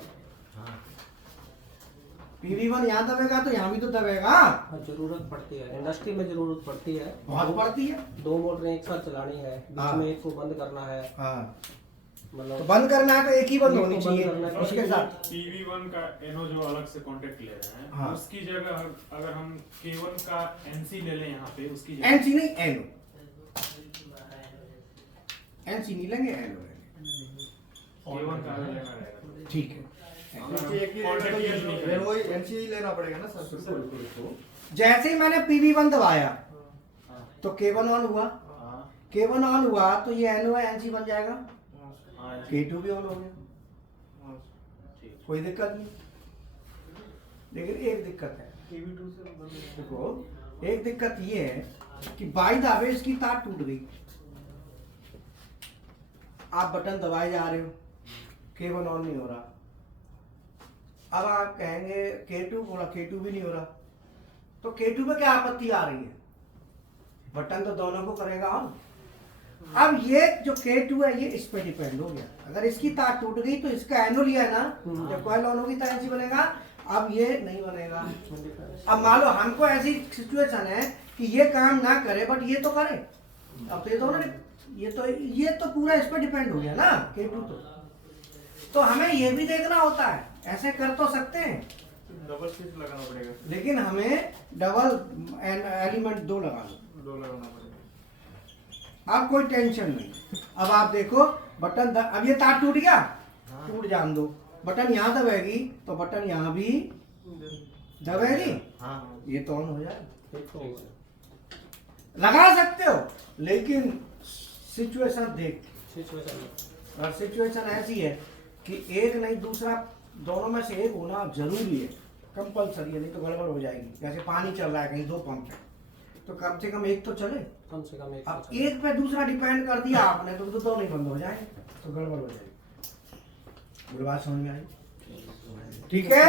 PV1 यहाँ दबेगा तो यहाँ भी तो दबेगा। जरूरत पड़ती है, इंडस्ट्री में जरूरत पड़ती है, बहुत पड़ती है। दो मोटरें एक साथ चलानी है, बीच में एक को बंद करना है, मतलब तो बंद करना है तो एक ही बंद होनी चाहिए उसके साथ। PV1 का एनो जो अलग से कांटेक्ट ले रहे हैं, हाँ। उसकी जगह अगर हम K1 का NC ले लें यहाँ पे, उसकी जगह NC नहीं, एनो। NC नहीं लेंगे, एनो लेंगे। K1 का लेना रहेगा, ठीक है। वही NC ही लेना पड़ेगा ना सर। जैसे ही मैंने PV1 दबाया तो K1 ऑन हुआ, K1 ऑन हुआ तो ये एनो है, NC बन जाएगा, K2 भी ऑन हो गया, कोई दिक्कत नहीं। लेकिन एक दिक्कत है, देखो एक दिक्कत ये है कि बाई द वे इसकी तार टूट गई, आप बटन दबाए जा रहे हो, K1 ऑन नहीं हो रहा। अब आप कहेंगे K2, बोला K2 भी नहीं हो रहा, तो K2 में क्या आपत्ति आ रही है? बटन तो दोनों को करेगा ऑन। अब ये जो K2 है ये इस पे डिपेंड हो गया। अगर इसकी तार टूट गई तो इसका एनो लिया है ना, जब कॉइल ऑन होगी तो ऐसी बनेगा, अब ये नहीं बनेगा। अब मान लो हमको ऐसी सिचुएशन है कि ये काम ना करे बट ये तो करे, अब ये दोनों ये तो पूरा इस पे डिपेंड हो गया ना K2 तो हमें ये भी देखना होता है। ऐसे कर तो सकते हैं, डबल स्विच लगाना पड़ेगा, लेकिन हमें डबल एलिमेंट 2 लगा लो, 2 लगाना पड़ेगा। अब कोई टेंशन नहीं। अब आप देखो बटन अब ये तार टूट गया, टूट जान दो, बटन यहाँ दबेगी तो बटन यहाँ भी दबेगी, ये तो ऑन हो जाएगा। लगा सकते हो लेकिन सिचुएशन देख, और सिचुएशन ऐसी है कि एक नहीं दूसरा, दोनों में से एक होना जरूरी है, कंपलसरी है, नहीं तो गड़बड़ हो जाएगी। जैसे पानी चल रहा है कहीं 2 पंप है तो कम से कम एक तो चले, कम से कम एक। अब एक पे दूसरा डिपेंड कर दिया आपने तो दोनों ही बंद हो जाएंगे, तो गड़बड़ हो जाएगी। मेरी बात समझ में आई? ठीक है,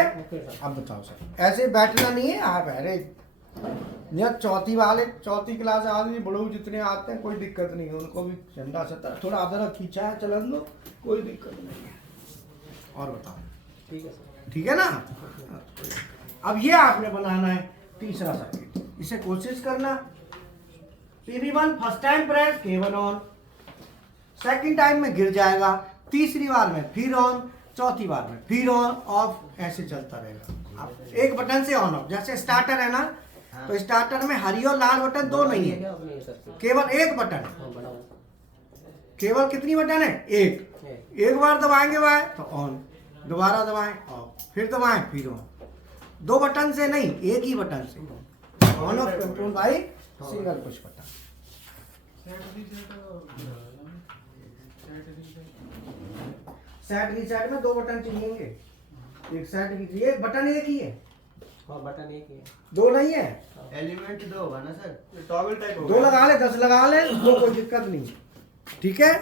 अब बताओ सर, ऐसे बैठना नहीं है आप। अरे यहाँ चौथी क्लास आदमी बड़ो जितने आते हैं कोई दिक्कत नहीं है, उनको भी झंडा सता थोड़ा अदरक खींचा है चलन दो, कोई दिक्कत नहीं है। और बताओ, ठीक है सर, ठीक है ना? अब ये आपने बनाना है तीसरा सर्किट, इसे कोशिश करना। PB1 first time press K1 on, second time में गिर जाएगा, तीसरी बार में फिर ऑन, चौथी बार में फिर ऑन ऑफ, ऐसे चलता रहेगा। अब एक बटन से ऑन ऑफ, जैसे स्टार्टर है ना, तो स्टार्टर में हरी और लाल बटन 2 नहीं है, केवल एक बटन है। केवल कितनी बटन है? एक बार दबाएंगे वाई तो ऑन, दोबारा दबाएं ऑफ, फिर दबाएं फिर ऑन। 2 बटन से नहीं, एक ही बटन से on off control by single push button. Set reset में 2 बटन चाहिए, एक सेट की चाहिए, बटन एक ही है। हाँ बटन एक ही है, 2 नहीं है। एलिमेंट 2 होगा ना सर, टॉगल टाइप होगा, 2 लगा ले 10 लगा ले, वो कोई दिक्कत नहीं, ठीक है।